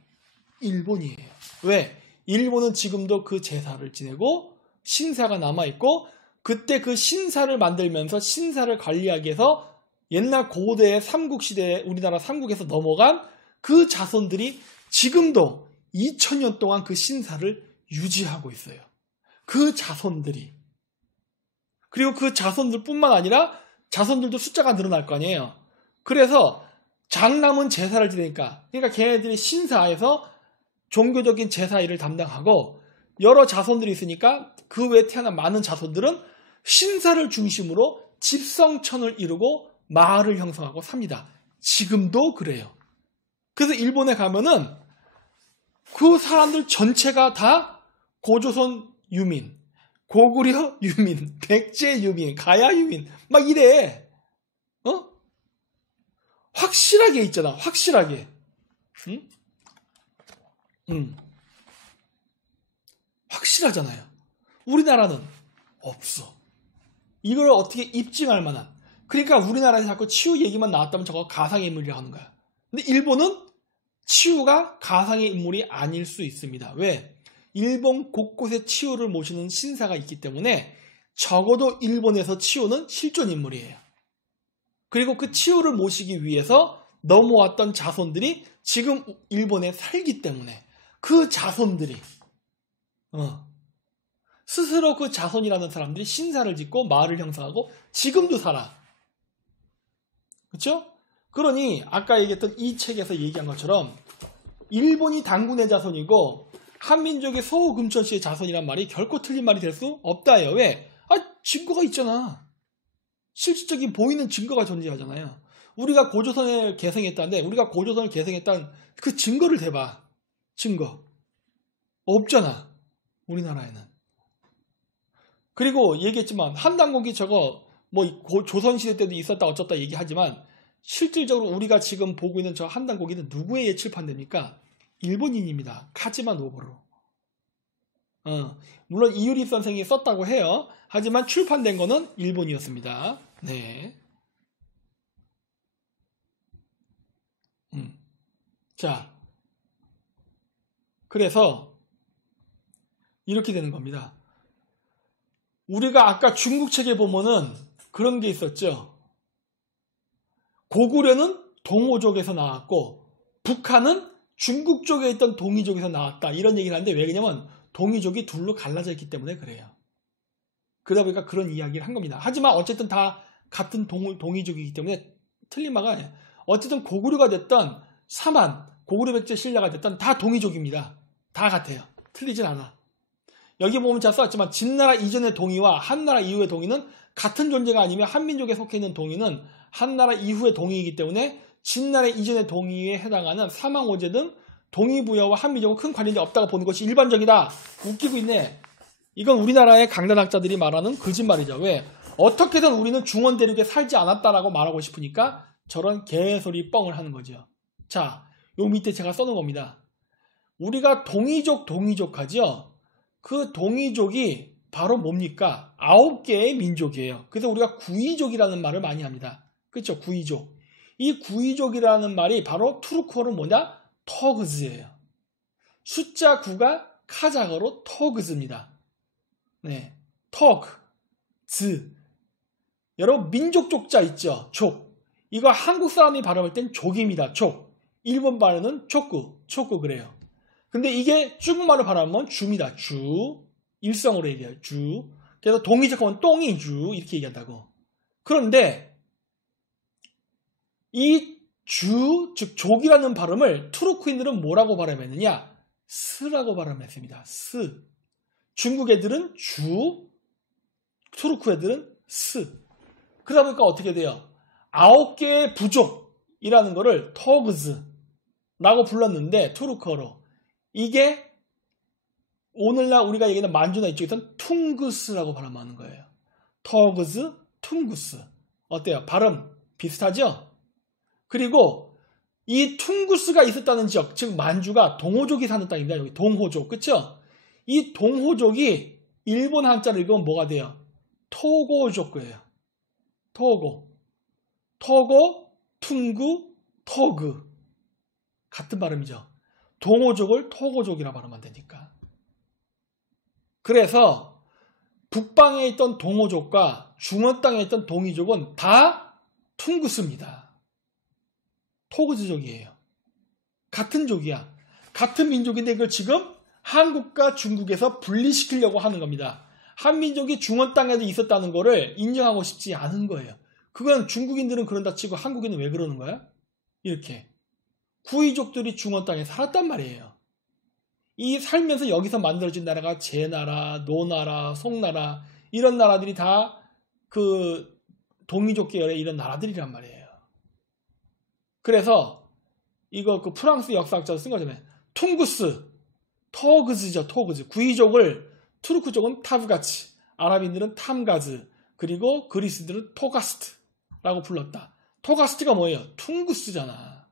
일본이에요. 왜? 일본은 지금도 그 제사를 지내고 신사가 남아있고 그때 그 신사를 만들면서 신사를 관리하기 위해서 옛날 고대의 삼국시대에 우리나라 삼국에서 넘어간 그 자손들이 지금도 2000년 동안 그 신사를 유지하고 있어요. 그 자손들이. 그리고 그 자손들뿐만 아니라 자손들도 숫자가 늘어날 거 아니에요. 그래서 장남은 제사를 지내니까 그러니까 걔네들이 신사에서 종교적인 제사 일을 담당하고 여러 자손들이 있으니까 그 외에 태어난 많은 자손들은 신사를 중심으로 집성천을 이루고 마을을 형성하고 삽니다. 지금도 그래요. 그래서 일본에 가면은 그 사람들 전체가 다 고조선 유민, 고구려 유민, 백제 유민, 가야 유민 막 이래. 확실하게 있잖아. 확실하게. 확실하잖아요. 우리나라는 없어. 이걸 어떻게 입증할 만한. 그러니까 우리나라에서 자꾸 치유 얘기만 나왔다면 저거 가상의 인물이라고 하는 거야. 근데 일본은 치유가 가상의 인물이 아닐 수 있습니다. 왜? 일본 곳곳에 치유를 모시는 신사가 있기 때문에 적어도 일본에서 치유는 실존 인물이에요. 그리고 그 치유를 모시기 위해서 넘어왔던 자손들이 지금 일본에 살기 때문에 그 자손들이 스스로 그 자손이라는 사람들이 신사를 짓고 마을을 형성하고 지금도 살아. 그렇죠? 그러니 아까 얘기했던 이 책에서 얘기한 것처럼 일본이 당군의 자손이고 한민족의 소금천씨의 자손이란 말이 결코 틀린 말이 될 수 없다예요. 왜? 증거가 있잖아. 실질적인 보이는 증거가 존재하잖아요. 우리가 고조선을 계승했다는데 우리가 고조선을 계승했다는 그 증거를 대봐. 증거. 없잖아. 우리나라에는. 그리고 얘기했지만 한당국이 저거 뭐 조선시대 때도 있었다 어쩌다 얘기하지만 실질적으로 우리가 지금 보고 있는 저 한당고기는 누구에 의해 출판됩니까? 일본인입니다. 카지마 노부로. 물론 이유리 선생이 썼다고 해요. 하지만 출판된 거는 일본이었습니다. 네. 자, 그래서 이렇게 되는 겁니다. 우리가 아까 중국 책에 보면은 그런 게 있었죠. 고구려는 동호족에서 나왔고 북한은 중국 쪽에 있던 동이족에서 나왔다. 이런 얘기를 하는데 왜 그러냐면 동이족이 둘로 갈라져 있기 때문에 그래요. 그러다 보니까 그런 이야기를 한 겁니다. 하지만 어쨌든 다 같은 동이족이기 때문에 틀린 말가 아니에요. 어쨌든 고구려가 됐던 사만, 고구려 백제 신라가 됐던 다 동이족입니다. 다 같아요. 틀리진 않아. 여기 보면 제가 써왔지만 진나라 이전의 동이와 한나라 이후의 동이는 같은 존재가 아니면 한민족에 속해 있는 동이는 한나라 이후의 동이이기 때문에 진나라 이전의 동이에 해당하는 사망오제 등 동이부여와 한민족은 큰 관련이 없다고 보는 것이 일반적이다. 웃기고 있네. 이건 우리나라의 강단학자들이 말하는 거짓말이죠. 왜? 어떻게든 우리는 중원 대륙에 살지 않았다라고 말하고 싶으니까 저런 개소리 뻥을 하는 거죠. 자, 요 밑에 제가 써놓은 겁니다. 우리가 동이족 하죠. 그 동이족이 바로 뭡니까? 9개의 민족이에요. 그래서 우리가 구이족이라는 말을 많이 합니다. 그렇죠? 구이족. 이 구이족이라는 말이 바로 투르크어는 뭐냐? 터그즈예요. 숫자 9가 카자흐어로 터그즈입니다. 네, 터그, 즈. 여러분 민족 족자 있죠? 족. 이거 한국 사람이 발음할 땐 족입니다. 족. 일본 발음은 촉구 그래요. 근데 이게 중국말로 발음하면 주입니다. 주. 일성으로 얘기해요. 주. 그래서 동의적하면 똥이 주 이렇게 얘기한다고. 그런데 이 주, 즉 족이라는 발음을 투르크인들은 뭐라고 발음했느냐? 스라고 발음했습니다. 스. 중국 애들은 주, 투르크 애들은 스. 그러다 보니까 어떻게 돼요? 9개의 부족이라는 거를 터그즈라고 불렀는데 투르크어로. 이게 오늘날 우리가 얘기하는 만주나 이쪽에서는 퉁구스라고 발음하는 거예요. 터그즈, 퉁구스. 어때요? 발음 비슷하죠? 그리고 이 퉁구스가 있었다는 지역, 즉 만주가 동호족이 사는 땅입니다. 여기 동호족, 그쵸? 이 동호족이 일본 한자를 읽으면 뭐가 돼요? 토고족이에요. 토고, 퉁구, 터그. 같은 발음이죠. 동호족을 토고족이라 발음하면 되니까. 그래서 북방에 있던 동호족과 중원 땅에 있던 동이족은 다 퉁구스입니다. 토그즈족이에요. 같은 족이야. 같은 민족인데 이걸 지금 한국과 중국에서 분리시키려고 하는 겁니다. 한민족이 중원 땅에도 있었다는 거를 인정하고 싶지 않은 거예요. 그건 중국인들은 그런다 치고 한국인은 왜 그러는 거야? 이렇게. 구이족들이 중원 땅에 살았단 말이에요. 이 살면서 여기서 만들어진 나라가 제나라, 노나라, 송나라 이런 나라들이 다 그 동이족 계열의 이런 나라들이란 말이에요. 그래서 이거 그 프랑스 역사학자도 쓴 거잖아요. 퉁구스, 터그즈죠. 터그즈. 구이족을 투르크족은 타브가치, 아랍인들은 탐가즈, 그리고 그리스들은 토가스트라고 불렀다. 토가스트가 뭐예요? 퉁구스잖아.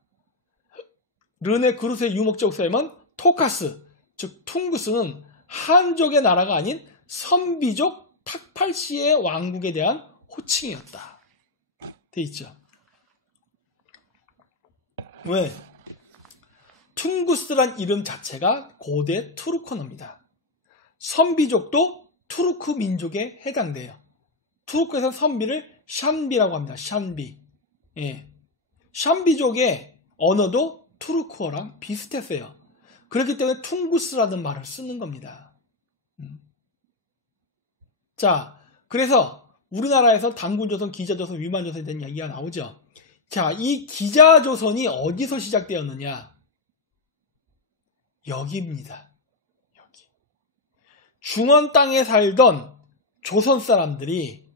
르네 그루스의 유목적 셈은 토카스, 즉 퉁구스는 한족의 나라가 아닌 선비족 탁팔시의 왕국에 대한 호칭이었다. 돼 있죠. 왜? 퉁구스란 이름 자체가 고대 투르크어입니다. 선비족도 투르크 민족에 해당돼요. 투르크에서 선비를 샨비라고 합니다. 샨비. 예. 샨비족의 언어도 투르크어랑 비슷했어요. 그렇기 때문에 퉁구스라는 말을 쓰는 겁니다. 자, 그래서 우리나라에서 단군조선, 기자조선, 위만조선에 대한 이야기가 나오죠. 자, 이 기자조선이 어디서 시작되었느냐? 여기입니다. 여기. 중원 땅에 살던 조선 사람들이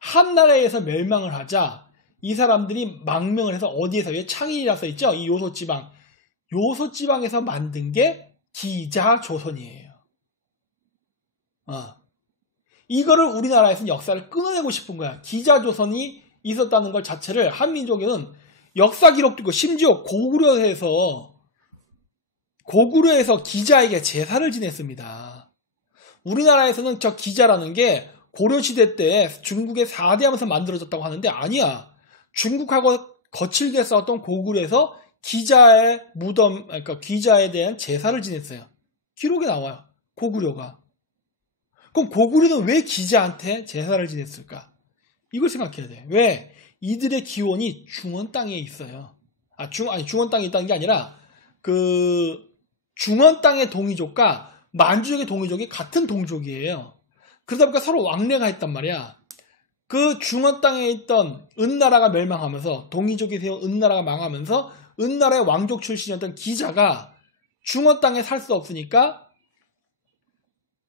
한나라에서 멸망을 하자 이 사람들이 망명을 해서 어디에서, 왜 창인이라 써있죠? 이 요소지방. 요소지방에서 만든 게 기자조선이에요. 이거를 우리나라에서는 역사를 끊어내고 싶은 거야. 기자조선이 있었다는 것 자체를 한민족에는 역사 기록도 있고 심지어 고구려에서 기자에게 제사를 지냈습니다. 우리나라에서는 저 기자라는 게 고려시대 때 중국의 4대 하면서 만들어졌다고 하는데 아니야. 중국하고 거칠게 싸웠던 고구려에서 기자의 무덤, 그러니까 기자에 대한 제사를 지냈어요. 기록에 나와요. 고구려가. 그럼 고구려는 왜 기자한테 제사를 지냈을까? 이걸 생각해야 돼. 왜? 이들의 기원이 중원 땅에 있어요. 중원 땅에 있다는 게 아니라 중원 땅의 동이족과 만주족의 동이족이 같은 동족이에요. 그러다 보니까 서로 왕래가 했단 말이야. 그 중원 땅에 있던 은나라가 멸망하면서 동이족이 세운 은나라가 망하면서 은나라의 왕족 출신이었던 기자가 중원 땅에 살 수 없으니까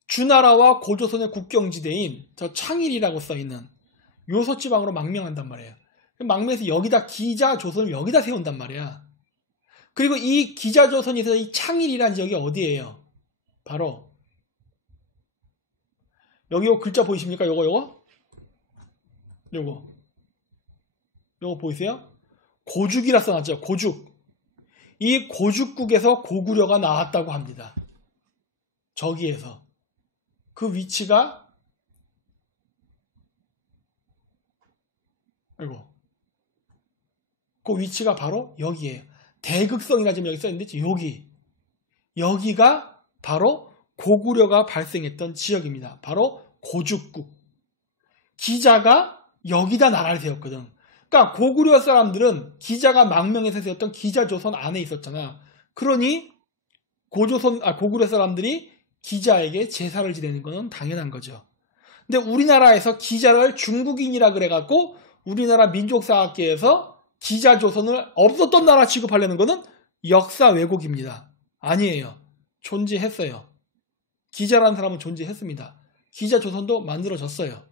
주나라와 고조선의 국경지대인 저 창일이라고 써있는 요소지방으로 망명한단 말이에요. 망명해서 여기다 기자조선을 여기다 세운단 말이야. 그리고 이 기자조선에서 이 창일이라는 지역이 어디예요? 바로 여기 요 글자 보이십니까? 요거 보이세요? 고죽이라 써놨죠. 고죽. 이 고죽국에서 고구려가 나왔다고 합니다. 저기에서. 그 위치가 그 위치가 바로 여기에요. 대극성이라 지금 여기 써있는데 여기가 바로 고구려가 발생했던 지역입니다. 바로 고죽국. 기자가 여기다 나라를 세웠거든. 그러니까 고구려 사람들은 기자가 망명해서 세웠던 기자조선 안에 있었잖아. 그러니 고구려 사람들이 기자에게 제사를 지내는 것은 당연한 거죠. 근데 우리나라에서 기자를 중국인이라 그래갖고 우리나라 민족사학계에서 기자조선을 없었던 나라 취급하려는 것은 역사 왜곡입니다. 아니에요. 존재했어요. 기자라는 사람은 존재했습니다. 기자조선도 만들어졌어요.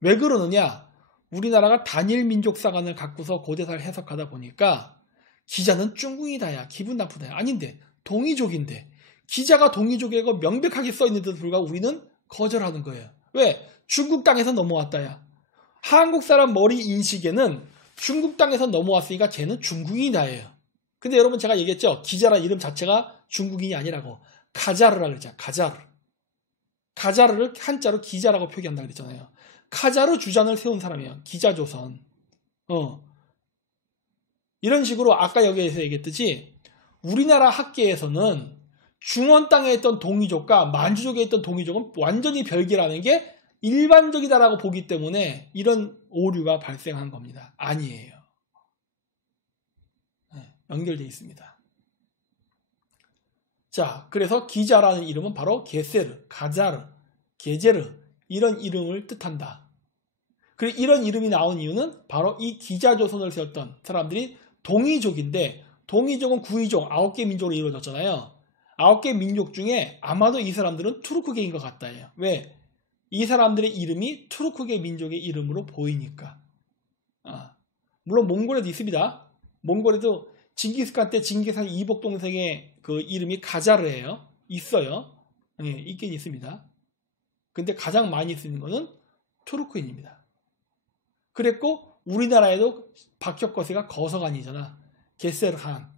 왜 그러느냐? 우리나라가 단일 민족사관을 갖고서 고대사를 해석하다 보니까 기자는 중국이다야, 기분 나쁘다야. 아닌데, 동이족인데 기자가 동이족이라고 명백하게 써있는데도 불구하고 우리는 거절하는 거예요. 왜? 중국 땅에서 넘어왔다야. 한국 사람 머리 인식에는 중국 땅에서 넘어왔으니까 걔는 중국인이다예요. 근데 여러분 제가 얘기했죠. 기자라는 이름 자체가 중국인이 아니라고. 가자르라 그랬잖아요. 가자르. 가자르를 한자로 기자라고 표기한다 그랬잖아요. 카자르 주잔을 세운 사람이에요. 기자조선. 이런 식으로 아까 여기에서 얘기했듯이 우리나라 학계에서는 중원 땅에 있던 동이족과 만주족에 있던 동이족은 완전히 별개라는 게 일반적이다라고 보기 때문에 이런 오류가 발생한 겁니다. 아니에요. 연결되어 있습니다. 자, 그래서 기자라는 이름은 바로 게세르, 가자르, 게제르 이런 이름을 뜻한다. 그리고 이런 이름이 나온 이유는 바로 이 기자조선을 세웠던 사람들이 동이족인데 동이족은 구이족 9개 민족으로 이루어졌잖아요. 9개 민족 중에 아마도 이 사람들은 투르크계인 것 같다 해요. 왜? 이 사람들의 이름이 투르크계 민족의 이름으로 보이니까. 물론 몽골에도 있습니다. 몽골에도 징기스칸 때 징기스칸 이복 동생의 그 이름이 가자르예요. 있어요. 네, 있긴 있습니다. 근데 가장 많이 쓰는 거는 투르크인입니다. 그랬고 우리나라에도 박혁거세가 거서관이잖아. 게세르한.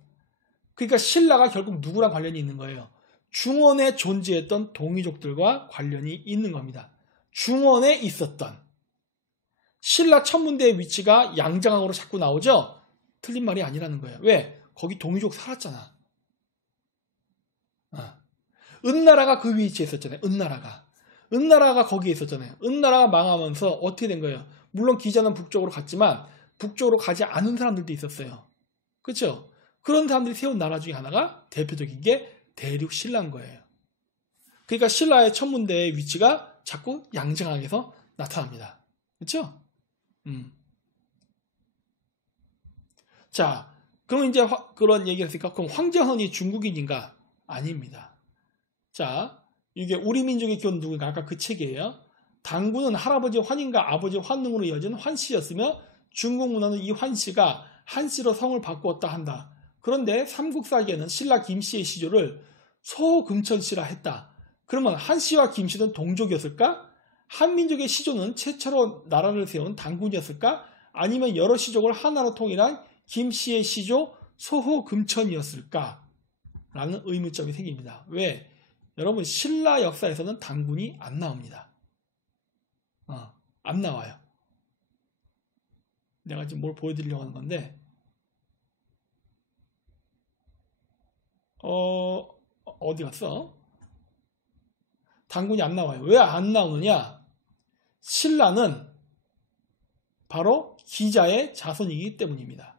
그러니까 신라가 결국 누구랑 관련이 있는 거예요? 중원에 존재했던 동이족들과 관련이 있는 겁니다. 중원에 있었던. 신라 천문대의 위치가 양장항으로 자꾸 나오죠? 틀린 말이 아니라는 거예요. 왜? 거기 동이족 살았잖아. 은나라가 그 위치에 있었잖아요. 은나라가 거기에 있었잖아요. 은나라가 망하면서 어떻게 된 거예요? 물론 기자는 북쪽으로 갔지만 북쪽으로 가지 않은 사람들도 있었어요. 그렇죠? 그런 사람들이 세운 나라 중에 하나가 대표적인 게 대륙 신라인 거예요. 그러니까 신라의 천문대의 위치가 자꾸 양장항에서 나타납니다. 그렇죠? 자, 그럼 이제 그런 얘기를 했으니까 그럼 황제헌이 중국인인가? 아닙니다. 자, 이게 우리 민족의 기원 누구인가? 아까 그 책이에요. 당군은 할아버지 환인과 아버지 환능으로 이어진 환씨였으며 중국 문화는 이 환씨가 한씨로 성을 바꾸었다 한다. 그런데 삼국사기에는 신라 김씨의 시조를 소금천씨라 했다. 그러면 한씨와 김씨는 동족이었을까? 한민족의 시조는 최초로 나라를 세운 당군이었을까? 아니면 여러 시족을 하나로 통일한 김씨의 시조 소호금천이었을까? 라는 의문점이 생깁니다. 왜? 여러분 신라 역사에서는 당군이 안 나옵니다. 안 나와요. 내가 지금 뭘 보여드리려고 하는 건데 어디 갔어? 당군이 안 나와요. 왜 안 나오느냐? 신라는 바로 기자의 자손이기 때문입니다.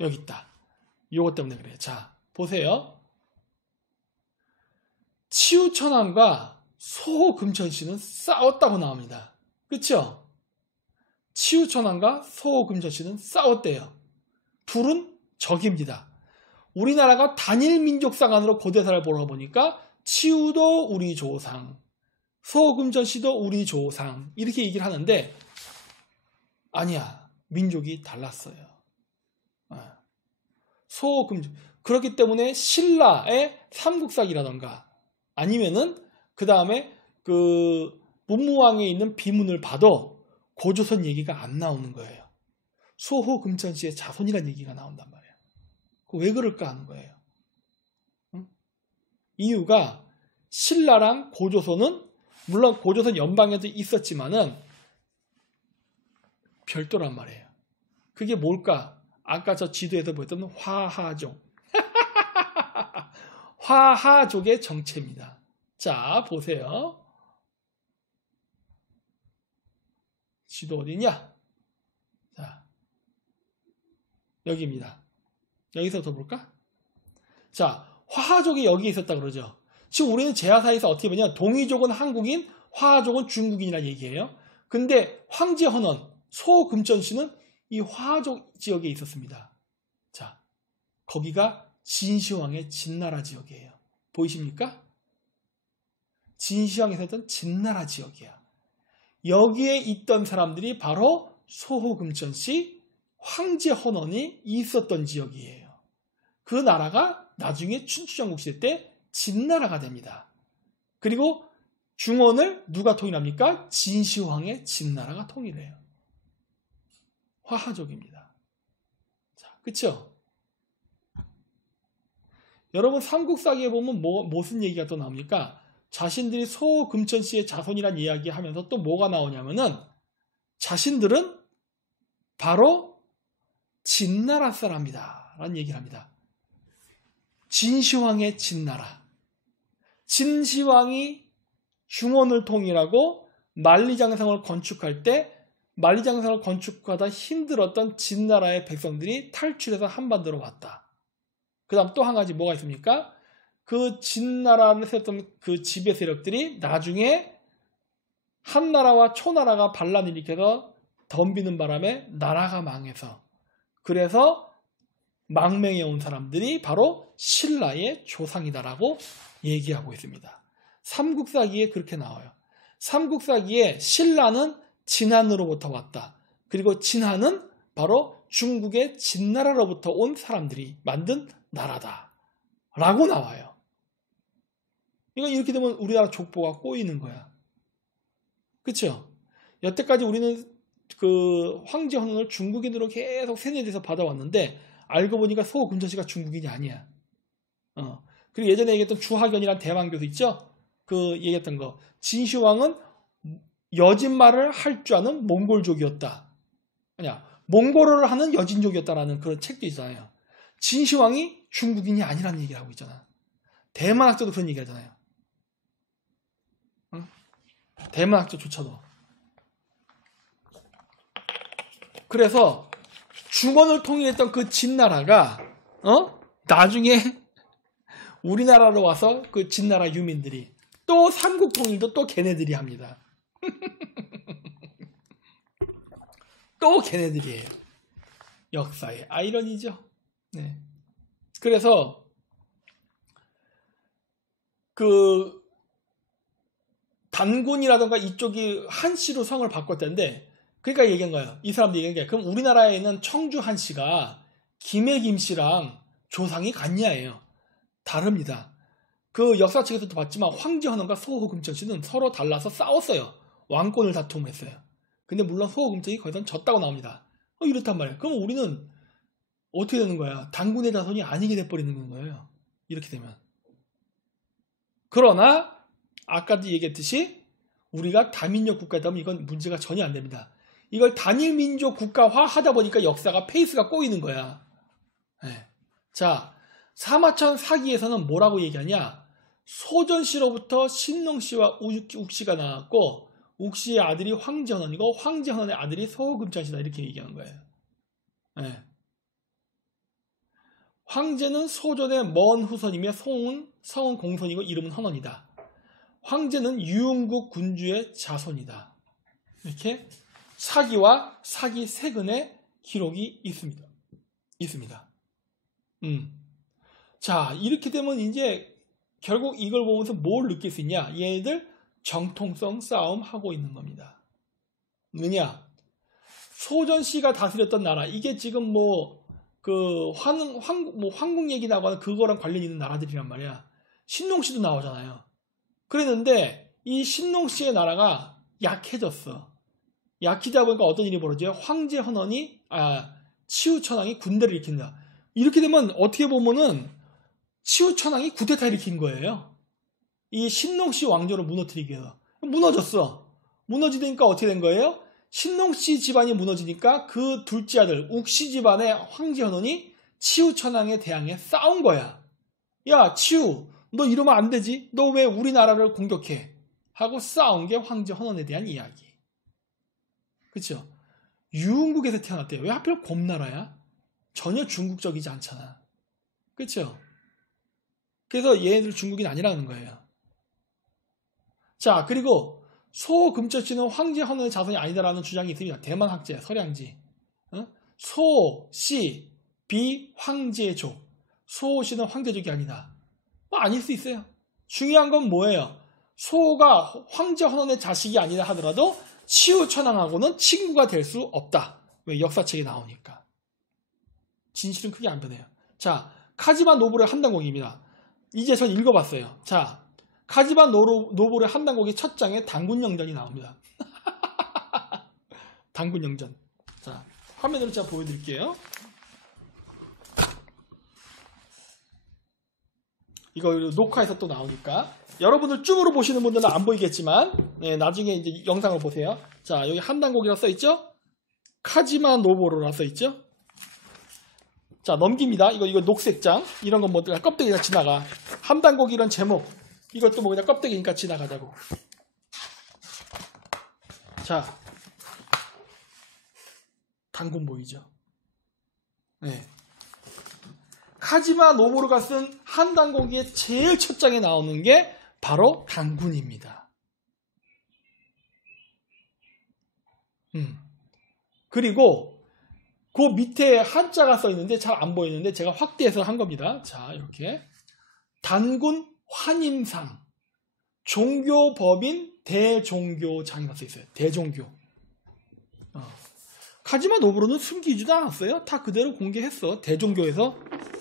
여기 있다. 요것 때문에 그래요. 자, 보세요. 치우천왕과 소호금천씨는 싸웠다고 나옵니다. 그렇죠? 치우천왕과 소호금천씨는 싸웠대요. 둘은 적입니다. 우리나라가 단일 민족사관으로 고대사를 보러 보니까 치우도 우리 조상, 소호금천씨도 우리 조상 이렇게 얘기를 하는데 아니야. 민족이 달랐어요. 소호금천. 그렇기 때문에 신라의 삼국사기라던가 아니면은 그 다음에 그 문무왕에 있는 비문을 봐도 고조선 얘기가 안 나오는 거예요. 소호금천씨의 자손이라는 얘기가 나온단 말이에요. 왜 그럴까 하는 거예요. 이유가 신라랑 고조선은 물론 고조선 연방에도 있었지만은 별도란 말이에요. 그게 뭘까? 아까 저 지도에서 보였던 화하종. 화하족의 정체입니다. 자, 보세요. 지도 어디냐? 자, 여기입니다. 여기서부터 볼까? 자, 화하족이 여기 있었다 그러죠. 지금 우리는 제야사에서 어떻게 보냐, 동이족은 한국인, 화하족은 중국인이라는 얘기예요. 근데 황제 헌원, 소금전씨는 이 화하족 지역에 있었습니다. 자, 거기가 진시황의 진나라 지역이에요. 보이십니까? 진시황에 살던 진나라 지역이야. 여기에 있던 사람들이 바로 소호금전씨, 황제 헌원이 있었던 지역이에요. 그 나라가 나중에 춘추전국 시대 때 진나라가 됩니다. 그리고 중원을 누가 통일합니까? 진시황의 진나라가 통일해요. 화하족입니다. 자, 그쵸? 여러분 삼국사기에 보면 무슨 얘기가 또 나옵니까? 자신들이 소금천씨의 자손이란 이야기 하면서 또 뭐가 나오냐면은 자신들은 바로 진나라 사람이다 라는 얘기를 합니다. 진시황의 진나라. 진시황이 중원을 통일하고 만리장성을 건축할 때 만리장성을 건축하다 힘들었던 진나라의 백성들이 탈출해서 한반도로 왔다. 그 다음 또 한 가지 뭐가 있습니까? 그 진나라를 세웠던 그 지배 세력들이 나중에 한나라와 초나라가 반란 일으켜서 덤비는 바람에 나라가 망해서 그래서 망명해 온 사람들이 바로 신라의 조상이다라고 얘기하고 있습니다. 삼국사기에 그렇게 나와요. 삼국사기에 신라는 진한으로부터 왔다. 그리고 진한은 바로 중국의 진나라로부터 온 사람들이 만든 나라다 라고 나와요. 이거 이렇게 되면 우리나라 족보가 꼬이는 거야. 그쵸? 여태까지 우리는 그 황제 헌원을 중국인으로 계속 세뇌돼서 받아왔는데 알고 보니까 소금전씨가 중국인이 아니야. 그리고 예전에 얘기했던 주하견이란 대만 교수 있죠? 그 얘기했던 거. 진시황은 여진말을 할 줄 아는 몽골족이었다. 아니야, 몽골어를 하는 여진족이었다라는 그런 책도 있잖아요. 진시황이 중국인이 아니라는 얘기를 하고 있잖아. 대만 학자도 그런 얘기 하잖아요. 대만 학자조차도. 그래서 중원을 통일했던 그 진나라가 나중에 우리나라로 와서 그 진나라 유민들이 또 삼국 통일도 또 걔네들이 합니다. 또 걔네들이에요. 역사의 아이러니죠. 네. 그래서 그 단군이라던가 이쪽이 한씨로 성을 바꿨다는데 그러니까 얘기한 거예요. 이 사람들이 얘기한 게 그럼 우리나라에 있는 청주 한씨가 김해 김씨랑 조상이 같냐예요. 다릅니다. 그 역사책에서도 봤지만 황제 헌원과 소호금전씨는 서로 달라서 싸웠어요. 왕권을 다툼했어요. 근데 물론 소호금전이 거기서 졌다고 나옵니다. 이렇단 말이에요. 그럼 우리는 어떻게 되는 거야? 단군의 자손이 아니게 돼버리는 거예요. 이렇게 되면. 그러나 아까도 얘기했듯이 우리가 다민족 국가다 보면 이건 문제가 전혀 안 됩니다. 이걸 단일민족 국가화 하다 보니까 역사가 페이스가 꼬이는 거야. 네. 자, 사마천 사기에서는 뭐라고 얘기하냐? 소전씨로부터 신농씨와 욱씨가 나왔고 욱씨의 아들이 황제헌원이고 황제헌원의 아들이 소금전씨다 이렇게 얘기하는 거예요. 네. 황제는 소전의 먼 후손이며 성은 공손이고 이름은 헌원이다. 황제는 유흥국 군주의 자손이다. 이렇게 사기와 사기 세근의 기록이 있습니다. 자, 이렇게 되면 이제 결국 이걸 보면서 뭘 느낄 수 있냐? 얘네들 정통성 싸움 하고 있는 겁니다. 왜냐? 소전씨가 다스렸던 나라, 이게 지금 황국 얘기 나거나 그거랑 관련 있는 나라들이란 말이야. 신농씨도 나오잖아요. 그랬는데 이 신농씨의 나라가 약해졌어. 약해지다 보니까 어떤 일이 벌어져요? 황제 헌원이 치우천왕이 군대를 일으킨다. 이렇게 되면 어떻게 보면은 치우천왕이 쿠데타 일으킨 거예요. 이 신농씨 왕조를 무너뜨리기 위해서. 무너졌어. 무너지니까 어떻게 된 거예요? 신농씨 집안이 무너지니까 그 둘째 아들 욱씨 집안의 황제 헌원이 치우천왕에 대항해 싸운 거야. 야 치우 너 이러면 안 되지. 너 왜 우리나라를 공격해? 하고 싸운 게 황제 헌원에 대한 이야기. 그렇죠? 유흥국에서 태어났대요. 왜 하필 곰나라야? 전혀 중국적이지 않잖아. 그렇죠? 그래서 얘네들 중국인 아니라는 거예요. 자, 그리고 소금철씨는 황제 헌원의 자손이 아니다라는 주장이 있습니다. 대만 학제, 서량지. 소, 씨, 비, 황제족. 소씨는 황제족이 아니다. 아닐 수 있어요. 중요한 건 뭐예요? 소가 황제 헌원의 자식이 아니라 하더라도 치우천왕하고는 친구가 될 수 없다. 왜? 역사책에 나오니까. 진실은 크게 안 변해요. 자, 카지마 노블의 한단곡입니다. 이제 전 읽어봤어요. 자, 카지마 노블의 한단곡의 첫 장에 단군영전이 나옵니다. 단군영전. 자, 화면으로 제가 보여드릴게요. 이거 녹화해서 또 나오니까 여러분들 줌으로 보시는 분들은 안 보이겠지만 네, 나중에 이제 영상을 보세요. 자, 여기 한단곡이라 써있죠? 카지마 노보로라 써있죠? 자, 넘깁니다. 이거 녹색장 이런 건 뭐 껍데기가 지나가. 한단곡 이런 제목 이것도 뭐 그냥 껍데기니까 지나가자고. 자, 단군 보이죠? 네. 카지마 노보루가 쓴 한단곡의 제일 첫 장에 나오는 게 바로 단군입니다. 그리고 그 밑에 한자가 써 있는데 잘 안 보이는데 제가 확대해서 한 겁니다. 자, 이렇게 단군 환임상 종교법인 대종교장이라고 써 있어요. 대종교. 카지마 노부루는 숨기지도 않았어요. 다 그대로 공개했어. 대종교에서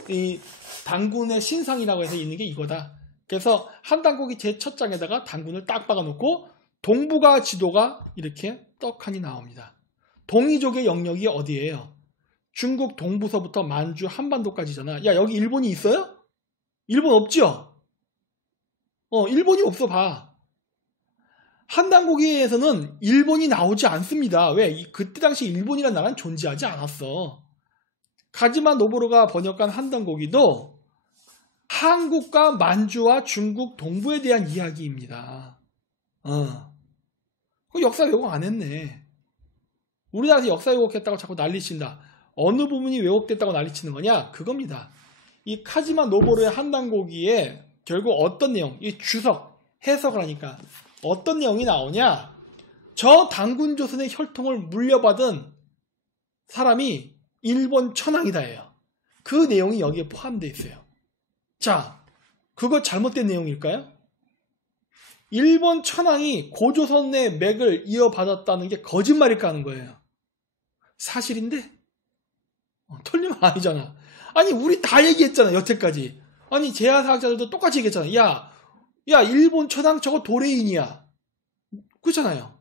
이 단군의 신상이라고 해서 있는 게 이거다. 그래서 한단곡이 제 첫 장에다가 단군을 딱 박아놓고 동북아 지도가 이렇게 떡하니 나옵니다. 동이족의 영역이 어디예요? 중국 동부서부터 만주 한반도까지잖아. 야, 여기 일본이 있어요? 일본 없죠? 일본이 없어 봐. 한단곡에서는 일본이 나오지 않습니다. 왜? 그때 당시 일본이라는 나라는 존재하지 않았어. 카지마 노보루가 번역한 한단곡이도 한국과 만주와 중국 동부에 대한 이야기입니다. 그 역사 왜곡 안 했네. 우리나라에서 역사 왜곡했다고 자꾸 난리친다. 어느 부분이 왜곡됐다고 난리치는 거냐? 그겁니다. 이 카지마 노보루의 한단곡이에 결국 어떤 내용, 이 주석, 해석을 하니까 어떤 내용이 나오냐? 저 단군조선의 혈통을 물려받은 사람이 일본 천황이다예요. 그 내용이 여기에 포함되어 있어요. 자, 그거 잘못된 내용일까요? 일본 천황이 고조선의 맥을 이어받았다는 게 거짓말일까 하는 거예요. 사실인데? 틀리면 아니잖아. 아니, 우리 다 얘기했잖아, 여태까지. 아니, 제야사학자들도 똑같이 얘기했잖아. 야, 일본 천황 저거 도레인이야. 그렇잖아요.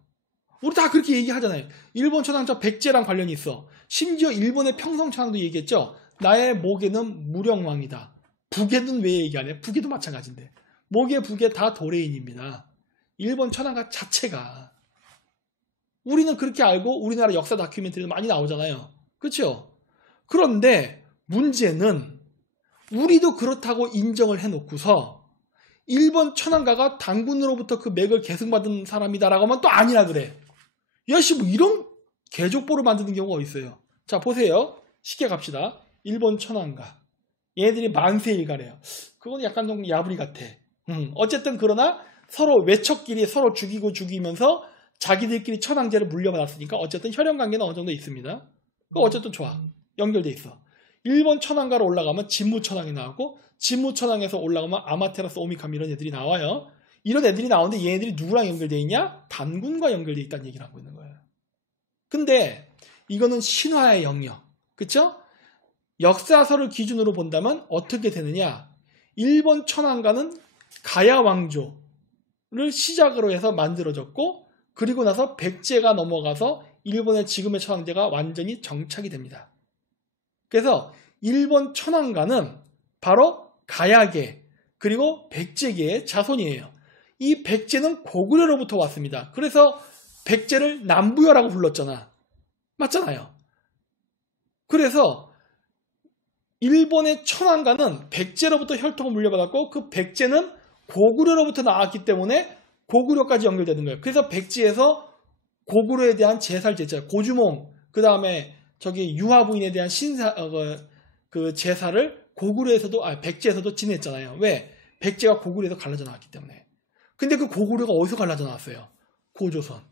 우리 다 그렇게 얘기하잖아요. 일본 천황 저 백제랑 관련이 있어. 심지어 일본의 평성 천황도 얘기했죠. 나의 목에는 무령왕이다. 북에는 왜 얘기 안 해? 북에도 마찬가지인데. 목에 북에 다 도레인입니다. 일본 천황가 자체가. 우리는 그렇게 알고 우리나라 역사 다큐멘터리도 많이 나오잖아요. 그렇죠? 그런데 문제는 우리도 그렇다고 인정을 해놓고서 일본 천황가가 단군으로부터 그 맥을 계승받은 사람이다라고 하면 또 아니라 그래. 야씨 뭐 이런 개족보를 만드는 경우가 어디 있어요. 자 보세요. 쉽게 갑시다. 일본 천황가. 얘네들이 만세일가래요. 그건 약간 좀 야부리 같아. 어쨌든 그러나 서로 외척끼리 서로 죽이면서 자기들끼리 천황제를 물려받았으니까 어쨌든 혈연관계는 어느 정도 있습니다. 그거 어쨌든 좋아. 연결돼 있어. 일본 천황가로 올라가면 진무천황이 나오고 진무천황에서 올라가면 아마테라스 오미카미 이런 애들이 나와요. 이런 애들이 나오는데 얘네들이 누구랑 연결돼 있냐? 단군과 연결돼 있다는 얘기를 하고 있는 거예요. 근데 이거는 신화의 영역. 그쵸? 역사서를 기준으로 본다면 어떻게 되느냐? 일본 천황가는 가야 왕조를 시작으로 해서 만들어졌고 그리고 나서 백제가 넘어가서 일본의 지금의 천황제가 완전히 정착이 됩니다. 그래서 일본 천황가는 바로 가야계 그리고 백제계의 자손이에요. 이 백제는 고구려로부터 왔습니다. 그래서 백제를 남부여라고 불렀잖아. 맞잖아요. 그래서 일본의 천황가는 백제로부터 혈통을 물려받았고 그 백제는 고구려로부터 나왔기 때문에 고구려까지 연결되는 거예요. 그래서 백제에서 고구려에 대한 제사를 지냈잖아요. 고주몽, 그 다음에 저기 유화부인에 대한 그 제사를 백제에서도 지냈잖아요. 왜? 백제가 고구려에서 갈라져 나왔기 때문에. 근데 그 고구려가 어디서 갈라져 나왔어요? 고조선.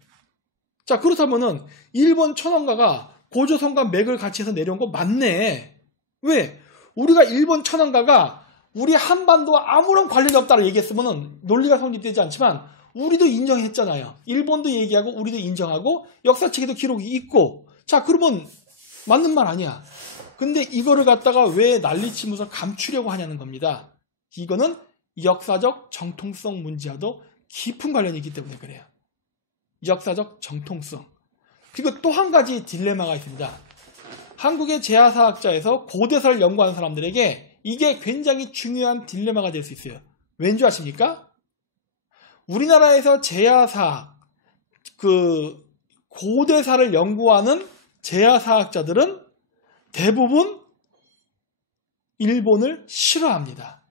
자, 그렇다면은 일본 천황가가 고조선과 맥을 같이 해서 내려온 거 맞네. 왜? 우리가 일본 천황가가 우리 한반도와 아무런 관련이 없다고 얘기했으면 논리가 성립되지 않지만 우리도 인정했잖아요. 일본도 얘기하고 우리도 인정하고 역사책에도 기록이 있고. 자, 그러면 맞는 말 아니야. 근데 이거를 갖다가 왜 난리치면서 감추려고 하냐는 겁니다. 이거는 역사적 정통성 문제와도 깊은 관련이 있기 때문에 그래요. 역사적 정통성. 그리고 또 한 가지 딜레마가 있습니다. 한국의 제야사학자에서 고대사를 연구하는 사람들에게 이게 굉장히 중요한 딜레마가 될 수 있어요. 왠 줄 아십니까? 우리나라에서 제야사학, 고대사를 연구하는 제야사학자들은 대부분 일본을 싫어합니다.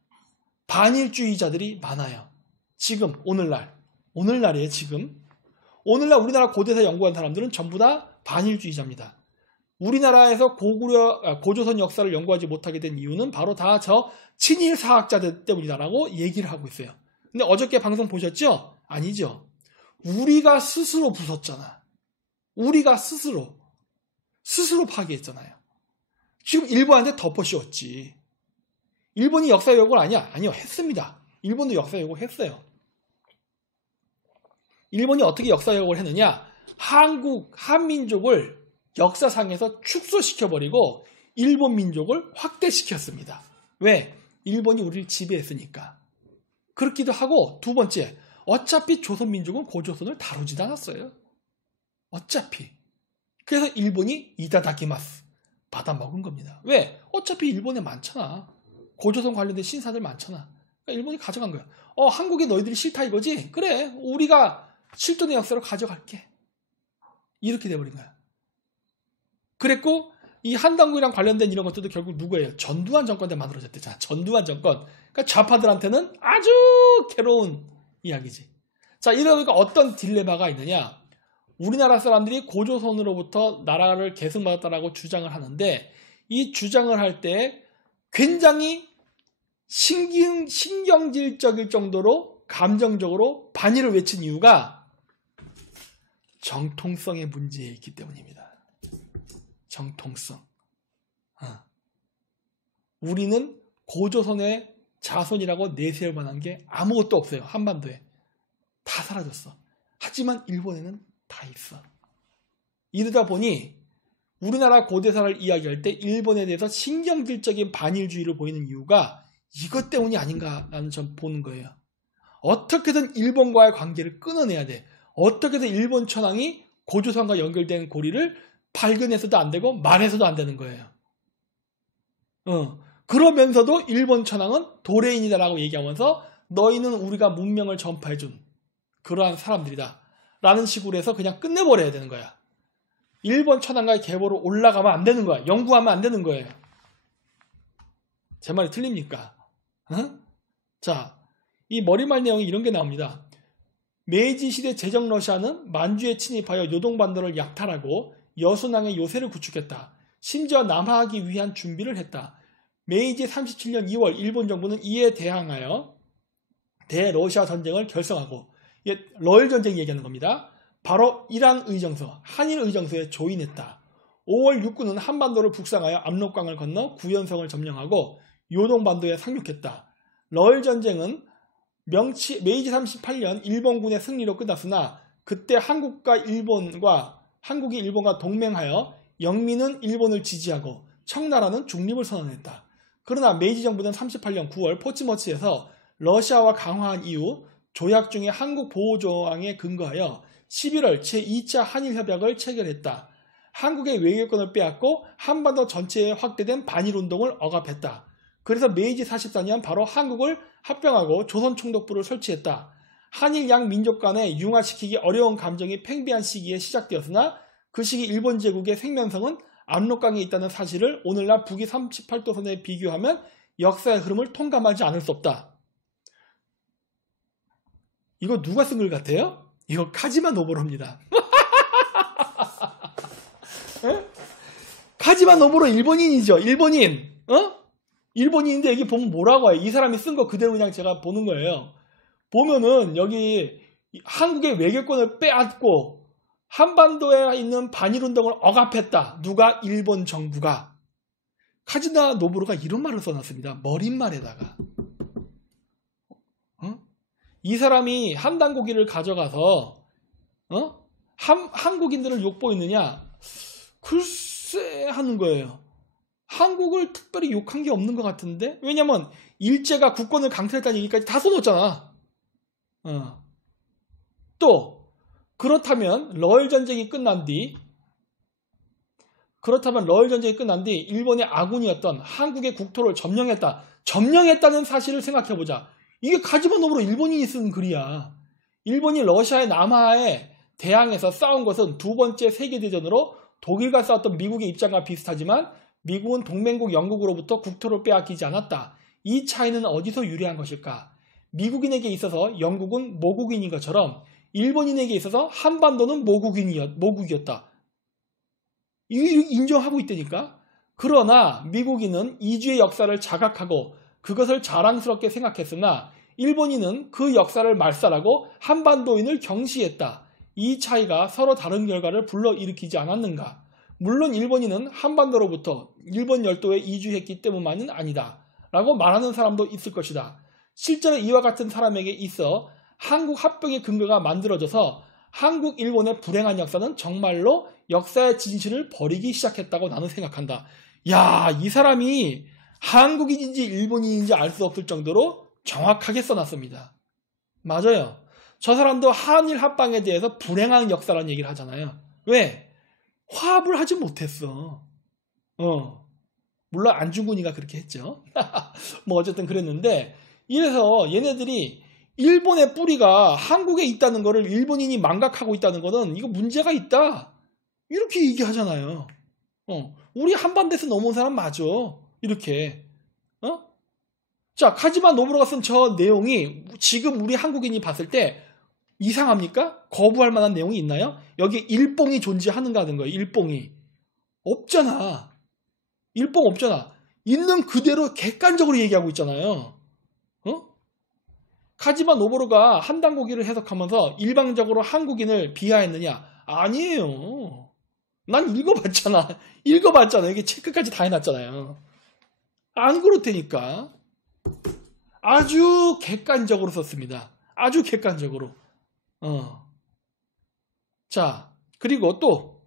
반일주의자들이 많아요. 지금, 오늘날이에요, 지금. 오늘날 우리나라 고대사 연구한 사람들은 전부 다 반일주의자입니다. 우리나라에서 고조선 역사를 연구하지 못하게 된 이유는 바로 다 저 친일 사학자들 때문이다라고 얘기를 하고 있어요. 근데 어저께 방송 보셨죠? 아니죠. 우리가 스스로 부쉈잖아. 우리가 스스로 파괴했잖아요. 지금 일본한테 덮어씌웠지. 일본이 역사 왜곡을 아니야? 아니요, 했습니다. 일본도 역사 왜곡을 했어요. 일본이 어떻게 역사 왜곡을 했느냐? 한민족을 역사상에서 축소시켜버리고 일본 민족을 확대시켰습니다. 왜? 일본이 우리를 지배했으니까. 그렇기도 하고 두 번째, 어차피 조선민족은 고조선을 다루지도 않았어요. 어차피. 그래서 일본이 이다다키마스 받아먹은 겁니다. 왜? 어차피 일본에 많잖아. 고조선 관련된 신사들 많잖아. 그러니까 일본이 가져간 거야. 한국이 너희들이 싫다 이거지? 그래, 우리가 실존의 역사를 가져갈게. 이렇게 돼버린 거야. 그랬고 이 한당국이랑 관련된 이런 것들도 결국 누구예요? 전두환 정권 때 만들어졌대잖아. 전두환 정권. 그러니까 좌파들한테는 아주 괴로운 이야기지. 자, 이러다 보니까 어떤 딜레마가 있느냐? 우리나라 사람들이 고조선으로부터 나라를 계승받았다라고 주장을 하는데 이 주장을 할 때 굉장히 신경질적일 정도로 감정적으로 반일을 외친 이유가 정통성의 문제에 있기 때문입니다. 정통성. 우리는 고조선의 자손이라고 내세울 만한 게 아무것도 없어요. 한반도에. 다 사라졌어. 하지만 일본에는 다 있어. 이러다 보니 우리나라 고대사를 이야기할 때 일본에 대해서 신경질적인 반일주의를 보이는 이유가 이것 때문이 아닌가라는 점 보는 거예요. 어떻게든 일본과의 관계를 끊어내야 돼. 어떻게든 일본 천황이 고조선과 연결된 고리를 발견해서도 안 되고 말해서도 안 되는 거예요. 그러면서도 일본 천황은 도레인이다라고 얘기하면서 너희는 우리가 문명을 전파해준 그러한 사람들이다 라는 식으로 해서 그냥 끝내버려야 되는 거야. 일본 천황과의 계보로 올라가면 안 되는 거야. 연구하면 안 되는 거예요. 제 말이 틀립니까? 자, 이 머리말 내용이 이런 게 나옵니다. 메이지 시대 제정 러시아는 만주에 침입하여 요동반도를 약탈하고 여순왕의 요새를 구축했다. 심지어 남하하기 위한 준비를 했다. 메이지 37년 2월 일본 정부는 이에 대항하여 대러시아 전쟁을 결성하고 러일 전쟁 얘기하는 겁니다. 바로 이란 의정서, 한일 의정서에 조인했다. 5월 육군은 한반도를 북상하여 압록강을 건너 구연성을 점령하고 요동반도에 상륙했다. 러일 전쟁은 메이지 38년 일본군의 승리로 끝났으나 그때 한국이 일본과 동맹하여 영민은 일본을 지지하고 청나라는 중립을 선언했다. 그러나 메이지 정부는 38년 9월 포츠머치에서 러시아와 강화한 이후 조약 중에 한국 보호조항에 근거하여 11월 제2차 한일협약을 체결했다. 한국의 외교권을 빼앗고 한반도 전체에 확대된 반일운동을 억압했다. 그래서 메이지 44년 바로 한국을 합병하고 조선총독부를 설치했다. 한일 양 민족 간에 융화시키기 어려운 감정이 팽배한 시기에 시작되었으나 그 시기 일본 제국의 생명성은 압록강에 있다는 사실을 오늘날 북위 38도선에 비교하면 역사의 흐름을 통감하지 않을 수 없다. 이거 누가 쓴 글 같아요? 이거 카지마 노보로입니다. 카지마 노보로 일본인이죠. 일본인. 일본인인데 여기 보면 뭐라고 해요? 이 사람이 쓴 거 그대로 그냥 제가 보는 거예요. 보면은 여기 한국의 외교권을 빼앗고 한반도에 있는 반일운동을 억압했다. 누가? 일본 정부가. 카지마 노보로가 이런 말을 써놨습니다. 머릿말에다가. 이 사람이 한단고기를 가져가서 한국인들을 욕보이느냐? 글쎄 하는 거예요. 한국을 특별히 욕한 게 없는 것 같은데? 왜냐면 일제가 국권을 강탈했다는 얘기까지 다 써놓았잖아. 또 그렇다면 러일 전쟁이 끝난 뒤 일본의 아군이었던 한국의 국토를 점령했다는 사실을 생각해보자. 이게 카지마 노보로 일본인이 쓴 글이야. 일본이 러시아의 남하에 대항해서 싸운 것은 두 번째 세계대전으로 독일과 싸웠던 미국의 입장과 비슷하지만 미국은 동맹국 영국으로부터 국토를 빼앗기지 않았다. 이 차이는 어디서 유래한 것일까? 미국인에게 있어서 영국은 모국인인 것처럼 일본인에게 있어서 한반도는 모국이었다. 인정하고 있다니까? 그러나 미국인은 이주의 역사를 자각하고 그것을 자랑스럽게 생각했으나 일본인은 그 역사를 말살하고 한반도인을 경시했다. 이 차이가 서로 다른 결과를 불러일으키지 않았는가? 물론 일본인은 한반도로부터 일본 열도에 이주했기 때문만은 아니다. 라고 말하는 사람도 있을 것이다. 실제로 이와 같은 사람에게 있어 한국 합병의 근거가 만들어져서 한국 일본의 불행한 역사는 정말로 역사의 진실을 버리기 시작했다고 나는 생각한다. 야, 이 사람이 한국인인지 일본인인지 알 수 없을 정도로 정확하게 써놨습니다. 맞아요. 저 사람도 한일 합방에 대해서 불행한 역사라는 얘기를 하잖아요. 왜? 화합을 하지 못했어. 물론 안중근이가 그렇게 했죠. 뭐 어쨌든 그랬는데, 이래서 얘네들이 일본의 뿌리가 한국에 있다는 거를 일본인이 망각하고 있다는 거는 이거 문제가 있다. 이렇게 얘기하잖아요. 우리 한반도에서 넘어온 사람 맞아. 이렇게. 자, 카지마 노보로가 쓴 저 내용이 지금 우리 한국인이 봤을 때 이상합니까? 거부할 만한 내용이 있나요? 여기 일뽕이 존재하는가는 거예요. 일뽕이. 없잖아. 일뽕 없잖아. 있는 그대로 객관적으로 얘기하고 있잖아요. 카지마 노보로가 한단고기를 해석하면서 일방적으로 한국인을 비하했느냐? 아니에요. 난 읽어봤잖아. 여기 체크까지 다 해놨잖아요. 안 그렇다니까. 아주 객관적으로 썼습니다. 아주 객관적으로. 자, 그리고 또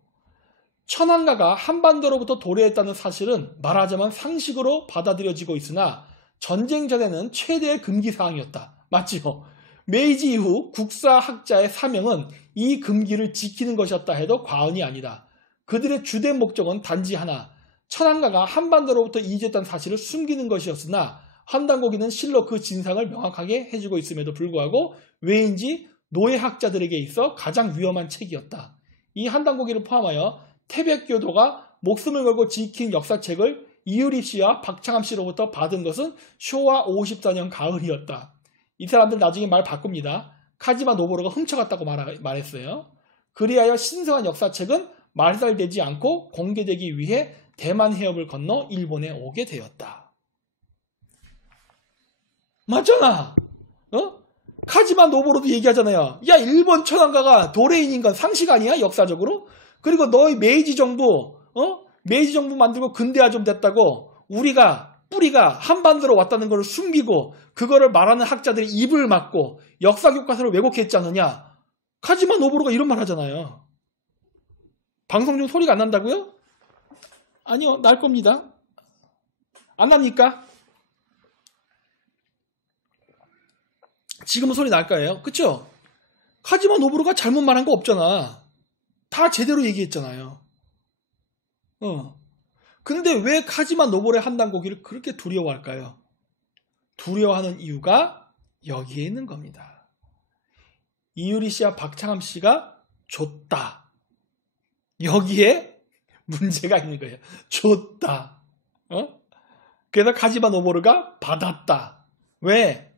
천황가가 한반도로부터 도래했다는 사실은 말하자면 상식으로 받아들여지고 있으나 전쟁 전에는 최대의 금기사항이었다. 맞지요? 메이지 이후 국사학자의 사명은 이 금기를 지키는 것이었다 해도 과언이 아니다. 그들의 주된 목적은 단지 하나, 천황가가 한반도로부터 이주했다는 사실을 숨기는 것이었으나 한단고기는 실로 그 진상을 명확하게 해주고 있음에도 불구하고 왜인지 노예학자들에게 있어 가장 위험한 책이었다. 이 한단고기를 포함하여 태백교도가 목숨을 걸고 지킨 역사책을 이유리 씨와 박창암 씨로부터 받은 것은 쇼와 54년 가을이었다. 이 사람들 나중에 말 바꿉니다. 카지마 노보로가 훔쳐갔다고 말했어요. 그리하여 신성한 역사책은 말살되지 않고 공개되기 위해 대만 해협을 건너 일본에 오게 되었다. 맞잖아. 카지마 노보로도 얘기하잖아요. 야, 일본 천황가가 도레인인 건 상식 아니야? 역사적으로? 그리고 너희 메이지 정부 만들고 근대화 좀 됐다고 뿌리가 한반도로 왔다는 걸 숨기고 그거를 말하는 학자들이 입을 막고 역사 교과서를 왜곡했지 않느냐? 카지마 노보로가 이런 말 하잖아요. 방송 중 소리가 안 난다고요? 아니요, 날 겁니다. 안 납니까? 지금은 소리 날 거예요. 그쵸? 카지마 노보로가 잘못 말한 거 없잖아. 다 제대로 얘기했잖아요. 근데 왜 카지마 노보로의 한단고기를 그렇게 두려워할까요? 두려워하는 이유가 여기에 있는 겁니다. 이유리 씨와 박창암 씨가 줬다. 여기에 문제가 있는 거예요. 줬다. 그래서 카지마 노보루가 받았다. 왜?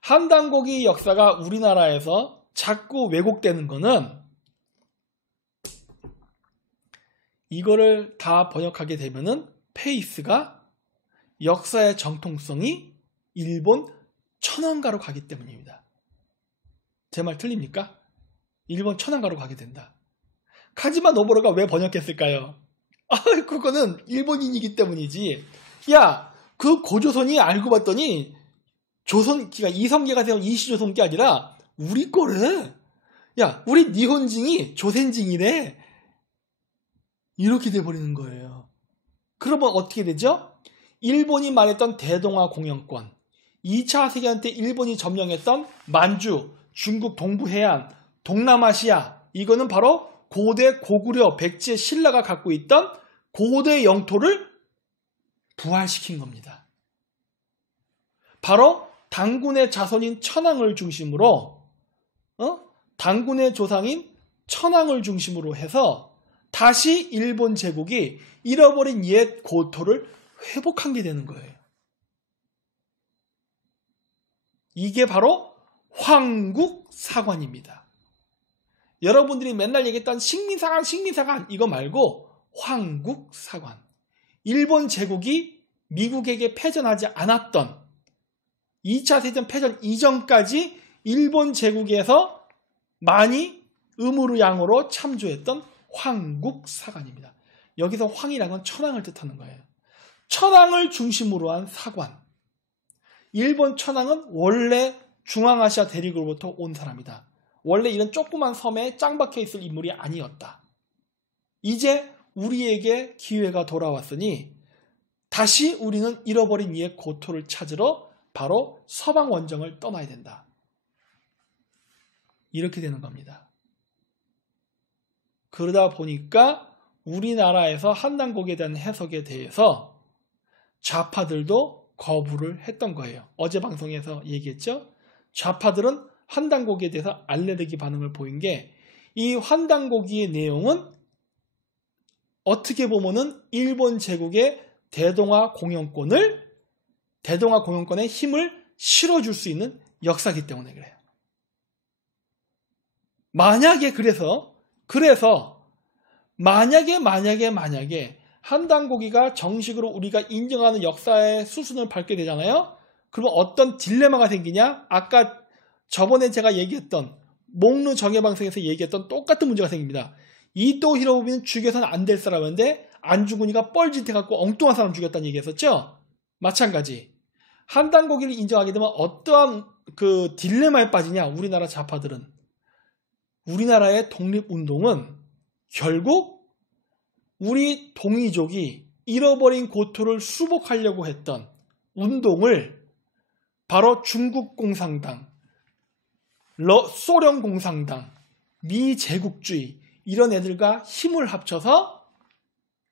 한단고기 역사가 우리나라에서 자꾸 왜곡되는 거는 이거를 다 번역하게 되면은 페이스가 역사의 정통성이 일본 천황가로 가기 때문입니다. 제 말 틀립니까? 일본 천황가로 가게 된다. 카지마 노보루가 왜 번역했을까요? 그거는 일본인이기 때문이지. 야, 그 고조선이 알고 봤더니 조선기가 이성계가 세운 이시조선게 아니라 우리 거래. 야, 우리 니혼징이 조센징이래. 이렇게 돼버리는 거예요. 그러면 어떻게 되죠? 일본이 말했던 대동아 공영권, 2차 세계대전 때 일본이 점령했던 만주, 중국 동부 해안, 동남아시아, 이거는 바로 고대 고구려 백제 신라가 갖고 있던 고대 영토를 부활시킨 겁니다. 바로 단군의 자손인 천황을 중심으로 단군의 조상인 천황을 중심으로 해서 다시 일본 제국이 잃어버린 옛 고토를 회복한 게 되는 거예요. 이게 바로 황국사관입니다. 여러분들이 맨날 얘기했던 식민사관 이거 말고 황국사관. 일본 제국이 미국에게 패전하지 않았던 2차 세계대전 패전 이전까지 일본 제국에서 많이 의무양으로 참조했던 황국사관입니다. 여기서 황이라는 건 천황을 뜻하는 거예요. 천황을 중심으로 한 사관. 일본 천황은 원래 중앙아시아 대륙으로부터 온 사람이다. 원래 이런 조그만 섬에 짱 박혀 있을 인물이 아니었다. 이제 우리에게 기회가 돌아왔으니 다시 우리는 잃어버린 이의 고토를 찾으러 바로 서방 원정을 떠나야 된다. 이렇게 되는 겁니다. 그러다 보니까 우리나라에서 한단고기에 대한 해석에 대해서 좌파들도 거부를 했던 거예요. 어제 방송에서 얘기했죠. 좌파들은 한단고기에 대해서 알레르기 반응을 보인 게 이 한단고기의 내용은 어떻게 보면은 일본 제국의 대동아 공영권의 힘을 실어줄 수 있는 역사이기 때문에 그래요. 만약에 그래서 만약에 한단고기가 정식으로 우리가 인정하는 역사의 수순을 밟게 되잖아요. 그러면 어떤 딜레마가 생기냐? 아까 저번에 제가 얘기했던 목루 정예방송에서 얘기했던 똑같은 문제가 생깁니다. 이토 히로부미는 죽여서는 안 될 사람인데 안중근이가 뻘짓해갖고 엉뚱한 사람 죽였다는 얘기했었죠. 마찬가지. 한단고기를 인정하게 되면 어떠한 그 딜레마에 빠지냐? 우리나라 좌파들은. 우리나라의 독립운동은 결국 우리 동이족이 잃어버린 고토를 수복하려고 했던 운동을 바로 중국공산당, 소련공산당, 미제국주의 이런 애들과 힘을 합쳐서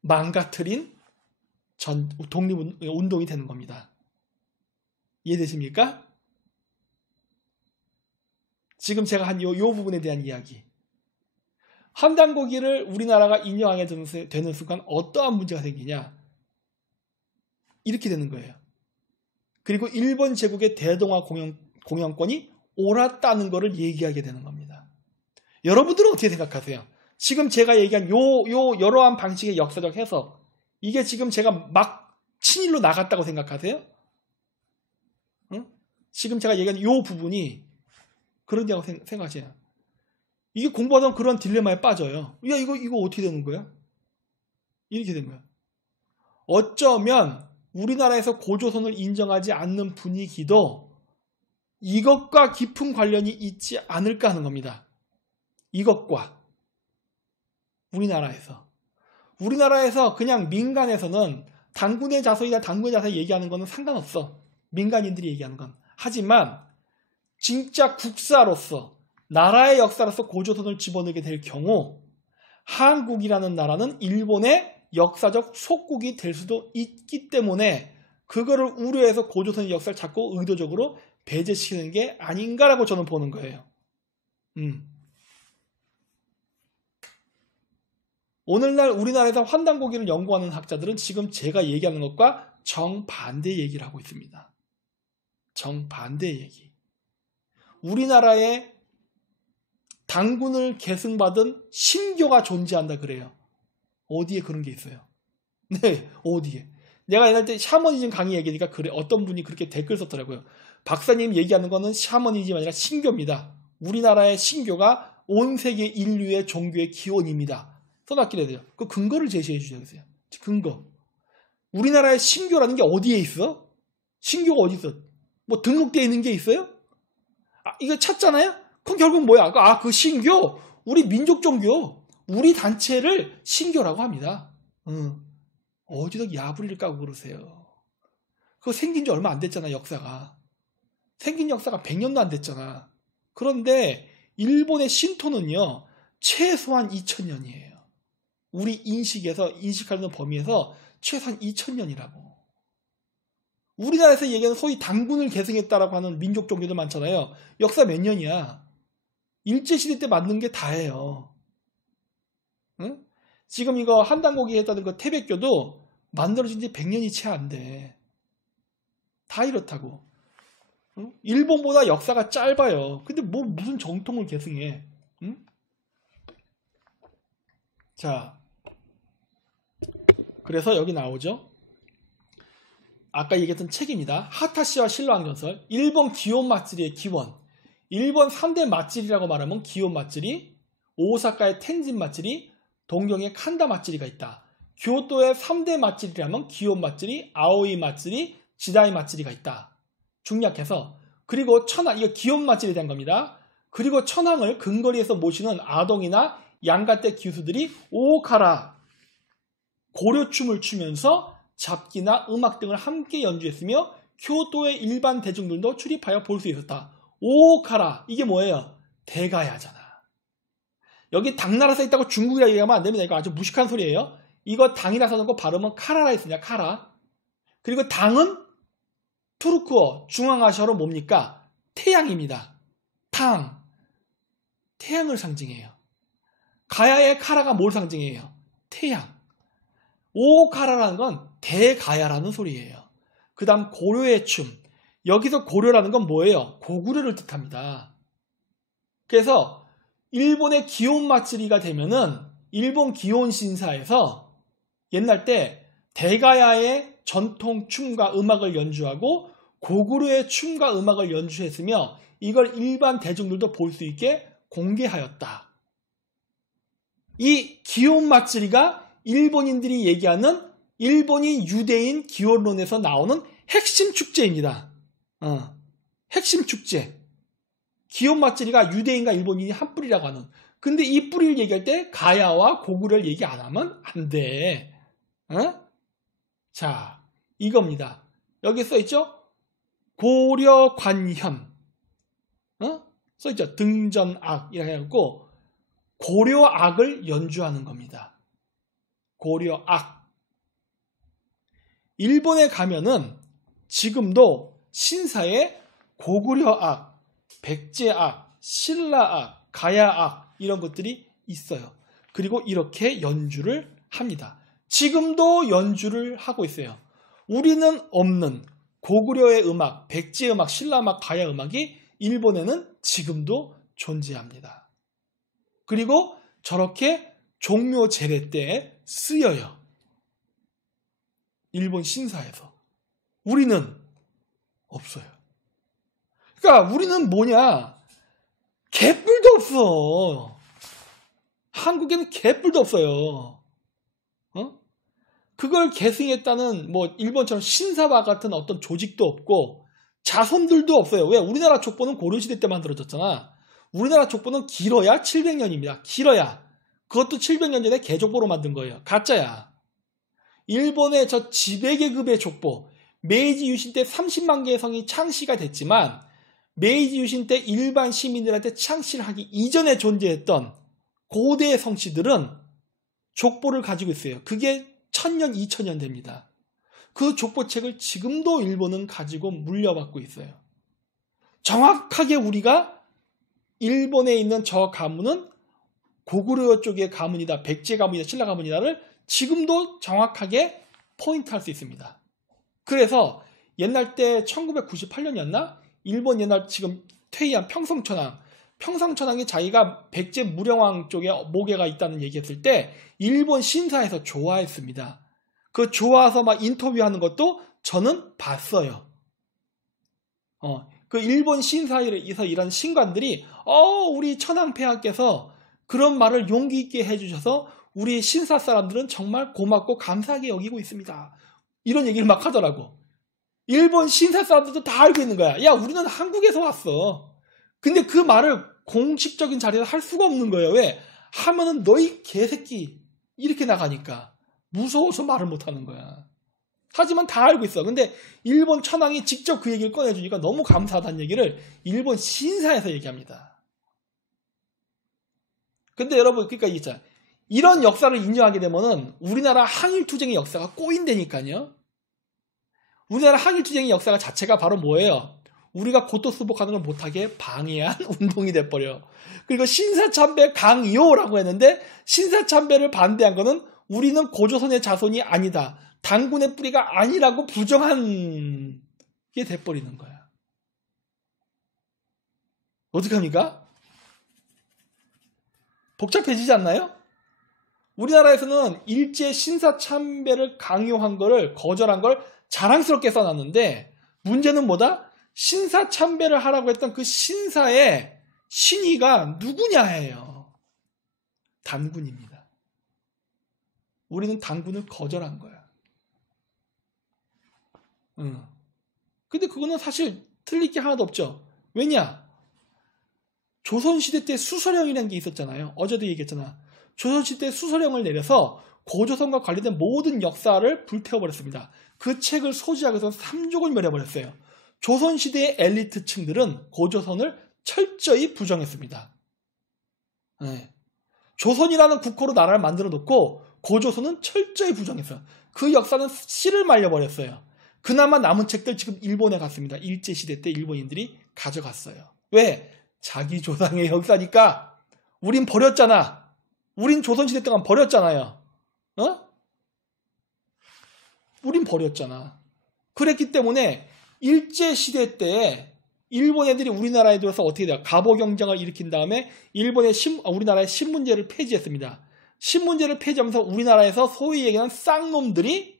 망가뜨린 독립운동이 되는 겁니다. 이해되십니까? 지금 제가 한 요 부분에 대한 이야기. 한단고기를 우리나라가 인정하게 되는 순간 어떠한 문제가 생기냐? 이렇게 되는 거예요. 그리고 일본 제국의 대동아 공영권이 옳았다는 것을 얘기하게 되는 겁니다. 여러분들은 어떻게 생각하세요? 지금 제가 얘기한 여러한 방식의 역사적 해석, 이게 지금 제가 막 친일로 나갔다고 생각하세요? 응? 지금 제가 얘기한 요 부분이 그런다고 생각하세요? 이게 공부하다 그런 딜레마에 빠져요. 야, 이거 어떻게 되는 거야? 이렇게 된 거야. 어쩌면 우리나라에서 고조선을 인정하지 않는 분위기도 이것과 깊은 관련이 있지 않을까 하는 겁니다. 이것과 우리나라에서 그냥 민간에서는 단군의 자손이나 단군의 자손이 얘기하는 거는 상관없어. 민간인들이 얘기하는 건. 하지만 진짜 국사로서 나라의 역사로서 고조선을 집어넣게 될 경우 한국이라는 나라는 일본의 역사적 속국이 될 수도 있기 때문에 그거를 우려해서 고조선의 역사를 자꾸 의도적으로 배제시키는 게 아닌가라고 저는 보는 거예요. 오늘날 우리나라에서 환단고기를 연구하는 학자들은 지금 제가 얘기하는 것과 정반대 얘기를 하고 있습니다. 정반대 얘기. 우리나라에 당군을 계승받은 신교가 존재한다 그래요. 어디에 그런 게 있어요? 네, 어디에? 내가 옛날 때 샤머니즘 강의 얘기하니까 그래, 어떤 분이 그렇게 댓글 썼더라고요. 박사님 얘기하는 거는 샤머니즘이 아니라 신교입니다. 우리나라의 신교가 온 세계 인류의 종교의 기원입니다. 써놨기로 해요. 그 근거를 제시해 주세요. 근거. 우리나라의 신교라는 게 어디에 있어? 신교가 어디 있어? 뭐 등록되어 있는 게 있어요? 이거 찾잖아요? 그럼 결국 뭐야? 그 신교, 우리 민족 종교, 우리 단체를 신교라고 합니다. 어디서 야부리를 까고 그러세요? 그거 생긴 지 얼마 안 됐잖아, 역사가. 생긴 역사가 100년도 안 됐잖아. 그런데 일본의 신토는요, 최소한 2000년이에요. 우리 인식하는 범위에서 최소한 2000년이라고. 우리나라에서 얘기하는 소위 당군을 계승했다라고 하는 민족 종교도 많잖아요. 역사 몇 년이야? 일제시대 때 만든 게 다예요. 응? 지금 이거 한단고기 했다는 거 태백교도 만들어진 지 100년이 채 안 돼. 다 이렇다고. 응? 일본보다 역사가 짧아요. 근데 무슨 정통을 계승해. 응? 자, 그래서 여기 나오죠. 아까 얘기했던 책입니다. 하타시와 신라왕전설. 일본 기온 마쓰리의 기원. 일본 3대 마쓰리라고 말하면 기온 마쓰리, 오사카의 텐진 마쓰리, 동경의 칸다 마쓰리가 있다. 교토의 3대 마쓰리라면 기온 마쓰리, 아오이 마쓰리, 지다이 마쓰리가 있다. 중략해서. 그리고 천황, 이거 기온 마쓰리에 대한 겁니다. 그리고 천황을 근거리에서 모시는 아동이나 양가떼 기수들이 오카라, 고려춤을 추면서 잡기나 음악 등을 함께 연주했으며 교토의 일반 대중들도 출입하여 볼 수 있었다. 오카라, 이게 뭐예요? 대가야잖아. 여기 당나라 써있다고 중국이라 얘기하면 안 됩니다. 이거 아주 무식한 소리예요. 이거 당이라 써놓고 발음은 카라라 했으냐, 카라. 그리고 당은 투르크어, 중앙아시아로 뭡니까? 태양입니다. 당. 태양을 상징해요. 가야의 카라가 뭘 상징해요? 태양. 오카라라는 건 대가야라는 소리예요. 그 다음 고려의 춤. 여기서 고려라는 건 뭐예요? 고구려를 뜻합니다. 그래서 일본의 기온 마쓰리가 되면은 일본 기온 신사에서 옛날 때 대가야의 전통 춤과 음악을 연주하고 고구려의 춤과 음악을 연주했으며 이걸 일반 대중들도 볼 수 있게 공개하였다. 이 기온 마쓰리가 일본인들이 얘기하는 일본인 유대인 기원론에서 나오는 핵심 축제입니다. 핵심 축제. 기온 마쓰리가 유대인과 일본인이 한 뿌리라고 하는. 근데 이 뿌리를 얘기할 때 가야와 고구려를 얘기 안 하면 안 돼. 자, 이겁니다. 여기 써있죠? 고려관현. 써있죠? 등전악. 이라고 해갖고 고려악을 연주하는 겁니다. 고려악. 일본에 가면은 지금도 신사에 고구려악, 백제악, 신라악, 가야악 이런 것들이 있어요. 그리고 이렇게 연주를 합니다. 지금도 연주를 하고 있어요. 우리는 없는 고구려의 음악, 백제 음악, 신라 음악, 가야 음악이 일본에는 지금도 존재합니다. 그리고 저렇게 종묘 제례 때 쓰여요. 일본 신사에서. 우리는 없어요. 그러니까 우리는 뭐냐? 개뿔도 없어. 한국에는 개뿔도 없어요. 그걸 계승했다는 뭐 일본처럼 신사와 같은 어떤 조직도 없고 자손들도 없어요. 왜? 우리나라 족보는 고려시대 때 만들어졌잖아. 우리나라 족보는 길어야 700년입니다. 길어야. 그것도 700년 전에 개족보로 만든 거예요. 가짜야. 일본의 저 지배계급의 족보, 메이지 유신 때 30만 개의 성이 창시가 됐지만 메이지 유신 때 일반 시민들한테 창시를 하기 이전에 존재했던 고대 성씨들은 족보를 가지고 있어요. 그게 1000년, 2000년 됩니다. 그 족보책을 지금도 일본은 가지고 물려받고 있어요. 정확하게 우리가 일본에 있는 저 가문은 고구려 쪽의 가문이다, 백제 가문이다, 신라 가문이다를 지금도 정확하게 포인트할 수 있습니다. 그래서 옛날 때 1998년이었나? 일본 옛날 지금 퇴위한 평성천왕이 자기가 백제 무령왕 쪽에 모계가 있다는 얘기했을 때 일본 신사에서 좋아했습니다. 그 좋아서 막 인터뷰하는 것도 저는 봤어요. 그 일본 신사에서 일한 신관들이 우리 천황폐하께서 그런 말을 용기 있게 해주셔서 우리 신사 사람들은 정말 고맙고 감사하게 여기고 있습니다. 이런 얘기를 막 하더라고. 일본 신사 사람들도 다 알고 있는 거야. 야, 우리는 한국에서 왔어. 근데 그 말을 공식적인 자리에서 할 수가 없는 거예요. 왜? 하면은 너희 개새끼 이렇게 나가니까 무서워서 말을 못 하는 거야. 하지만 다 알고 있어. 근데 일본 천황이 직접 그 얘기를 꺼내주니까 너무 감사하다는 얘기를 일본 신사에서 얘기합니다. 근데 여러분, 그러니까 있잖아. 이런 역사를 인정하게 되면은 우리나라 항일투쟁의 역사가 꼬인다니까요. 우리나라 항일투쟁의 역사가 자체가 바로 뭐예요? 우리가 고토 수복하는 걸 못하게 방해한 운동이 돼버려. 그리고 신사참배 강요라고 했는데 신사참배를 반대한 거는 우리는 고조선의 자손이 아니다. 단군의 뿌리가 아니라고 부정한 게 돼버리는 거야. 어떡합니까? 복잡해지지 않나요? 우리나라에서는 일제 신사참배를 강요한 거를 거절한 걸 자랑스럽게 써놨는데 문제는 뭐다? 신사참배를 하라고 했던 그 신사의 신의가 누구냐예요. 단군입니다. 우리는 단군을 거절한 거야. 근데 그거는 사실 틀릴 게 하나도 없죠. 왜냐? 조선시대 때 수서령이라는 게 있었잖아요. 어제도 얘기했잖아. 조선시대 수서령을 내려서 고조선과 관련된 모든 역사를 불태워버렸습니다. 그 책을 소지하기 위해서 3족을 멸해버렸어요. 조선시대의 엘리트층들은 고조선을 철저히 부정했습니다. 네. 조선이라는 국호로 나라를 만들어 놓고 고조선은 철저히 부정했어요. 그 역사는 씨를 말려버렸어요. 그나마 남은 책들 지금 일본에 갔습니다. 일제시대 때 일본인들이 가져갔어요. 왜? 자기 조상의 역사니까. 우린 버렸잖아. 우린 조선시대 동안 버렸잖아요. 우린 버렸잖아. 그랬기 때문에 일제시대 때 일본 애들이 우리나라에 들어서 어떻게 돼요? 갑오경쟁을 일으킨 다음에 우리나라의 신문제를 폐지했습니다. 신문제를 폐지하면서 우리나라에서 소위 얘기하는 쌍놈들이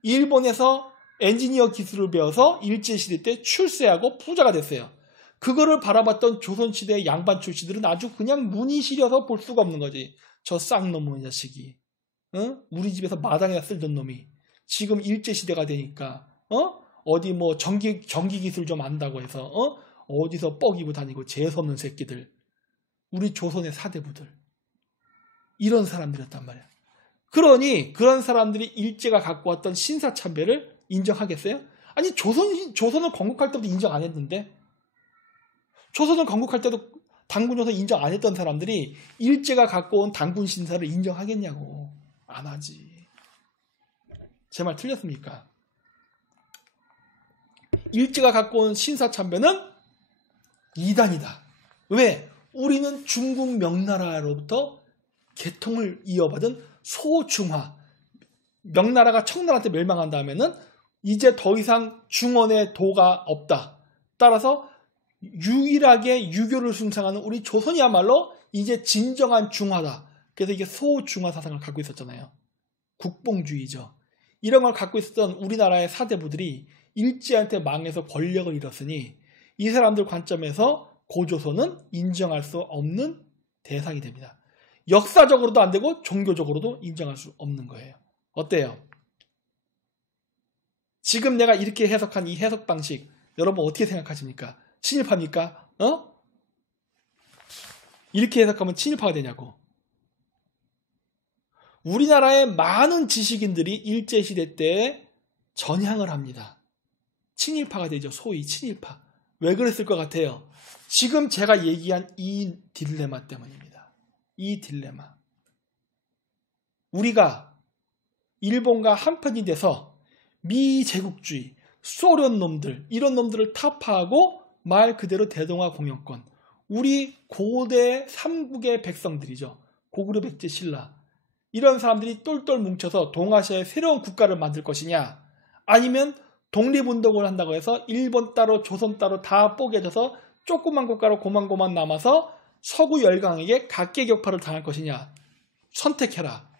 일본에서 엔지니어 기술을 배워서 일제시대 때 출세하고 부자가 됐어요. 그거를 바라봤던 조선시대의 양반 출시들은 아주 그냥 눈이 시려서 볼 수가 없는 거지. 저 쌍놈의 자식이. 우리 집에서 마당에다 쓸던 놈이. 지금 일제시대가 되니까, 어디 뭐 전기 기술 좀 안다고 해서, 어디서 뻐기고 다니고 재수없는 새끼들. 우리 조선의 사대부들. 이런 사람들이었단 말이야. 그러니 그런 사람들이 일제가 갖고 왔던 신사참배를 인정하겠어요? 아니 조선을 건국할 때도 인정 안 했는데 조선을 건국할 때도 단군조선 인정 안 했던 사람들이 일제가 갖고 온 단군 신사를 인정하겠냐고. 안 하지. 제 말 틀렸습니까? 일제가 갖고 온 신사참배는 이단이다. 왜? 우리는 중국 명나라로부터 계통을 이어받은 소중화. 명나라가 청나라한테 멸망한 다음에는 이제 더 이상 중원의 도가 없다. 따라서 유일하게 유교를 숭상하는 우리 조선이야말로 이제 진정한 중화다. 그래서 이게 소중화 사상을 갖고 있었잖아요. 국뽕주의죠. 이런 걸 갖고 있었던 우리나라의 사대부들이 일제한테 망해서 권력을 잃었으니 이 사람들 관점에서 고조선은 인정할 수 없는 대상이 됩니다. 역사적으로도 안 되고 종교적으로도 인정할 수 없는 거예요. 어때요? 지금 내가 이렇게 해석한 이 해석 방식 여러분 어떻게 생각하십니까? 친일파입니까? 이렇게 해석하면 친일파가 되냐고. 우리나라의 많은 지식인들이 일제시대 때 전향을 합니다. 친일파가 되죠. 소위 친일파. 왜 그랬을 것 같아요? 지금 제가 얘기한 이 딜레마 때문입니다. 이 딜레마. 우리가 일본과 한편이 돼서 미제국주의, 소련 놈들, 이런 놈들을 타파하고 말 그대로 대동아 공영권, 우리 고대 삼국의 백성들이죠. 고구려 백제 신라 이런 사람들이 똘똘 뭉쳐서 동아시아의 새로운 국가를 만들 것이냐, 아니면 독립운동을 한다고 해서 일본 따로 조선 따로 다 뽀개져서 조그만 국가로 고만고만 남아서 서구 열강에게 각계격파를 당할 것이냐, 선택해라.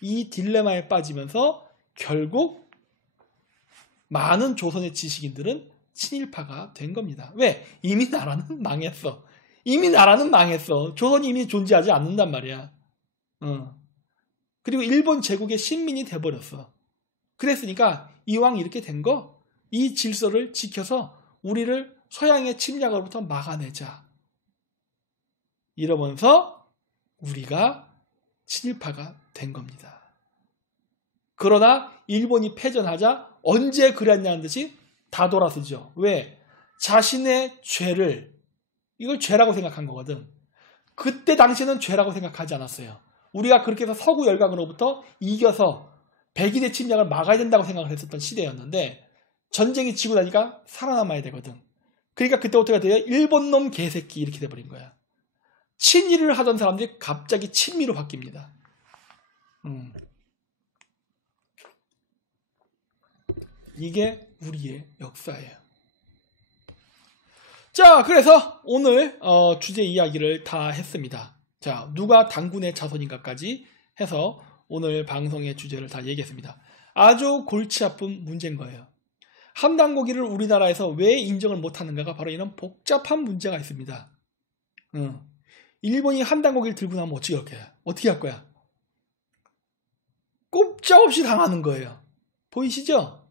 이 딜레마에 빠지면서 결국 많은 조선의 지식인들은 친일파가 된 겁니다. 왜? 이미 나라는 망했어. 이미 나라는 망했어. 조선이 이미 존재하지 않는단 말이야. 그리고 일본 제국의 식민이 돼버렸어. 그랬으니까 이왕 이렇게 된 거, 이 질서를 지켜서 우리를 서양의 침략으로부터 막아내자. 이러면서 우리가 친일파가 된 겁니다. 그러나 일본이 패전하자 언제 그랬냐는 듯이 다 돌아서죠. 왜? 자신의 죄를, 이걸 죄라고 생각한 거거든. 그때 당시에는 죄라고 생각하지 않았어요. 우리가 그렇게 해서 서구 열강으로부터 이겨서 백인의 침략을 막아야 된다고 생각을 했었던 시대였는데, 전쟁이 지고 나니까 살아남아야 되거든. 그러니까 그때부터가 돼요. 일본 놈 개새끼 이렇게 돼버린 거야. 친일을 하던 사람들이 갑자기 친미로 바뀝니다. 이게 우리의 역사예요. 자, 그래서 오늘 주제 이야기를 다 했습니다. 자, 누가 당군의 자손인가까지 해서 오늘 방송의 주제를 다 얘기했습니다. 아주 골치 아픈 문제인 거예요. 함당고기를 우리나라에서 왜 인정을 못하는가가 바로 이런 복잡한 문제가 있습니다. 일본이 함당고기를 들고 나면 어떻게 할 거야? 꼼짝없이 당하는 거예요. 보이시죠?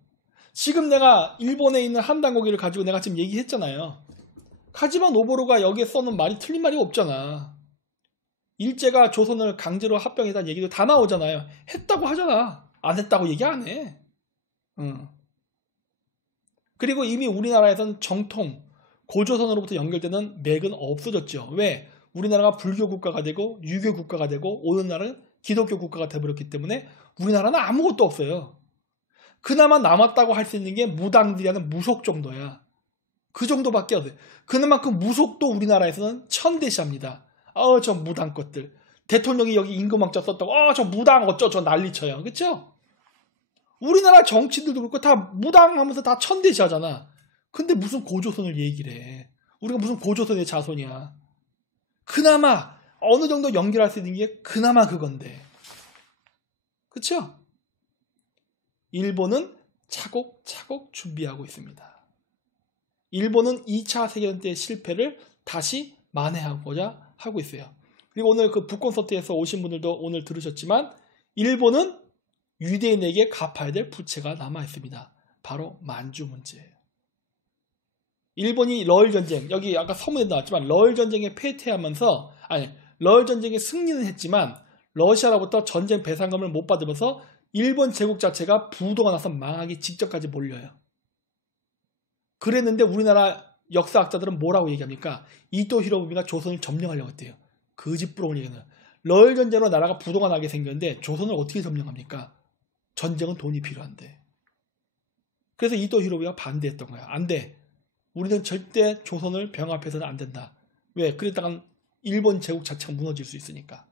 지금 내가 일본에 있는 함당고기를 가지고 내가 지금 얘기했잖아요. 하지만 오보로가 여기에 써놓은 말이 틀린 말이 없잖아. 일제가 조선을 강제로 합병했다는 얘기도 다 나오잖아요. 했다고 하잖아. 안 했다고 얘기 안 해. 그리고 이미 우리나라에서는 정통 고조선으로부터 연결되는 맥은 없어졌죠. 왜? 우리나라가 불교 국가가 되고 유교 국가가 되고 오늘날은 기독교 국가가 돼버렸기 때문에 우리나라는 아무것도 없어요. 그나마 남았다고 할 수 있는 게 무당들이라는 무속 정도야. 그 정도밖에 없어요. 그나마 그 무속도 우리나라에서는 천대시합니다. 저 무당 것들. 대통령이 여기 임금왕자 썼다고 저 무당 어쩌 난리쳐요. 그쵸? 우리나라 정치들도 그렇고 다 무당하면서 다 천대시하잖아. 근데 무슨 고조선을 얘기를 해. 우리가 무슨 고조선의 자손이야. 그나마 어느 정도 연결할 수 있는 게 그나마 그건데. 그쵸? 일본은 차곡차곡 준비하고 있습니다. 일본은 2차 세계대전 때의 실패를 다시 만회하고자 하고 있어요. 그리고 오늘 그 북콘서트에서 오신 분들도 오늘 들으셨지만 일본은 유대인에게 갚아야 될 부채가 남아있습니다. 바로 만주 문제예요. 일본이 러일 전쟁, 여기 아까 서문에 나왔지만 러일 전쟁에 패퇴하면서, 러일 전쟁에 승리는 했지만 러시아로부터 전쟁 배상금을 못 받으면서 일본 제국 자체가 부도가 나서 망하기 직전까지 몰려요. 그랬는데 우리나라 역사학자들은 뭐라고 얘기합니까? 이토 히로부미가 조선을 점령하려고 했대요. 거짓부렁을 얘기하는. 러일 전쟁으로 나라가 부도가 나게 생겼는데 조선을 어떻게 점령합니까? 전쟁은 돈이 필요한데. 그래서 이토 히로부미가 반대했던 거야. 안 돼. 우리는 절대 조선을 병합해서는 안 된다. 왜? 그랬다간 일본 제국 자체가 무너질 수 있으니까.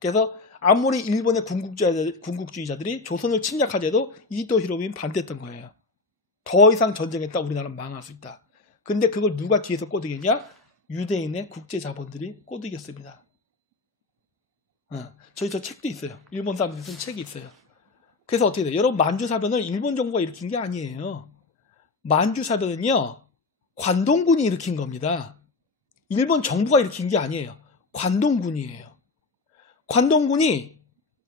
그래서 아무리 일본의 군국주의자들이 조선을 침략하자 해도 이토 히로부미는 반대했던 거예요. 더 이상 전쟁했다 우리나라는 망할 수 있다. 근데 그걸 누가 뒤에서 꼬드겼냐? 유대인의 국제자본들이 꼬드겼습니다. 저희 저 책도 있어요. 일본 사람들이 쓴 책이 있어요. 그래서 어떻게 돼요? 여러분, 만주사변을 일본 정부가 일으킨 게 아니에요. 만주사변은요, 관동군이 일으킨 겁니다. 일본 정부가 일으킨 게 아니에요. 관동군이에요. 관동군이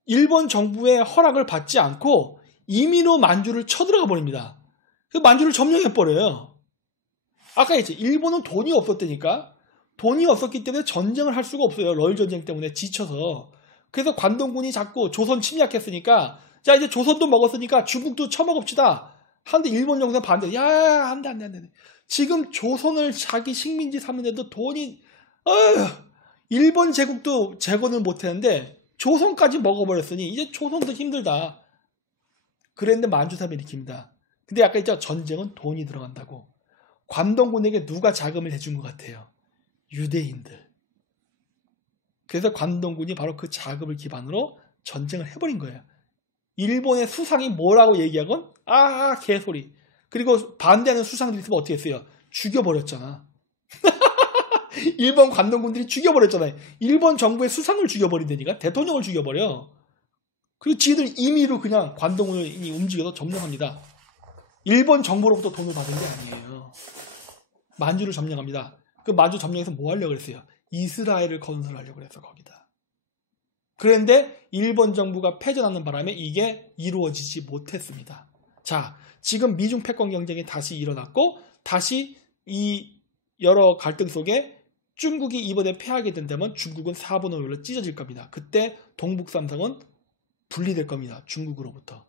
일본 정부의 허락을 받지 않고 임의로 만주를 쳐들어가 버립니다. 그 만주를 점령해버려요. 아까 했지, 일본은 돈이 없었다니까. 돈이 없었기 때문에 전쟁을 할 수가 없어요. 러일 전쟁 때문에 지쳐서. 그래서 관동군이 자꾸 조선 침략했으니까, 자 이제 조선도 먹었으니까 중국도 쳐먹읍시다 하는데 일본 정부는 반대. 야, 안 돼. 지금 조선을 자기 식민지 삼는데도 돈이, 일본 제국도 재건을 못했는데 조선까지 먹어버렸으니 이제 조선도 힘들다. 그랬는데 만주사변을 일으킵니다. 근데 아까 있죠, 전쟁은 돈이 들어간다고. 관동군에게 누가 자금을 해준 것 같아요? 유대인들. 그래서 관동군이 바로 그 자금을 기반으로 전쟁을 해버린 거예요. 일본의 수상이 뭐라고 얘기하건 아 개소리. 그리고 반대하는 수상들이 있으면 어떻게 했어요? 죽여버렸잖아. 일본 관동군들이 죽여버렸잖아요. 일본 정부의 수상을 죽여버린다니까. 대통령을 죽여버려. 그리고 지들 임의로 그냥 관동군을 움직여서 점령합니다. 일본 정부로부터 돈을 받은 게 아니에요. 만주를 점령합니다. 그 만주 점령해서 뭐 하려고 그랬어요? 이스라엘을 건설하려고 그랬어 거기다. 그런데 일본 정부가 패전하는 바람에 이게 이루어지지 못했습니다. 자, 지금 미중 패권 경쟁이 다시 일어났고 다시 이 여러 갈등 속에 중국이 이번에 패하게 된다면 중국은 4분의 5로 찢어질 겁니다. 그때 동북삼성은 분리될 겁니다. 중국으로부터.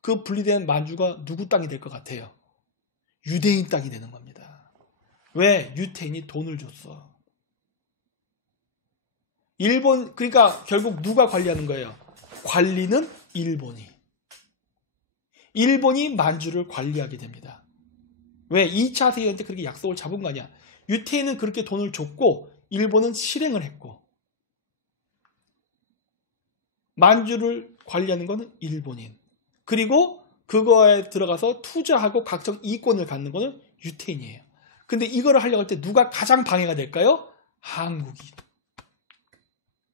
그 분리된 만주가 누구 땅이 될 것 같아요? 유대인 땅이 되는 겁니다. 왜? 유태인이 돈을 줬어. 일본, 그러니까 결국 누가 관리하는 거예요? 관리는 일본이. 일본이 만주를 관리하게 됩니다. 왜? 2차 세계대전 때 그렇게 약속을 잡은 거 아니야. 유태인은 그렇게 돈을 줬고 일본은 실행을 했고 만주를 관리하는 거는 일본인. 그리고 그거에 들어가서 투자하고 각종 이권을 갖는 거는 유태인이에요. 근데 이거를 하려고 할 때 누가 가장 방해가 될까요? 한국이.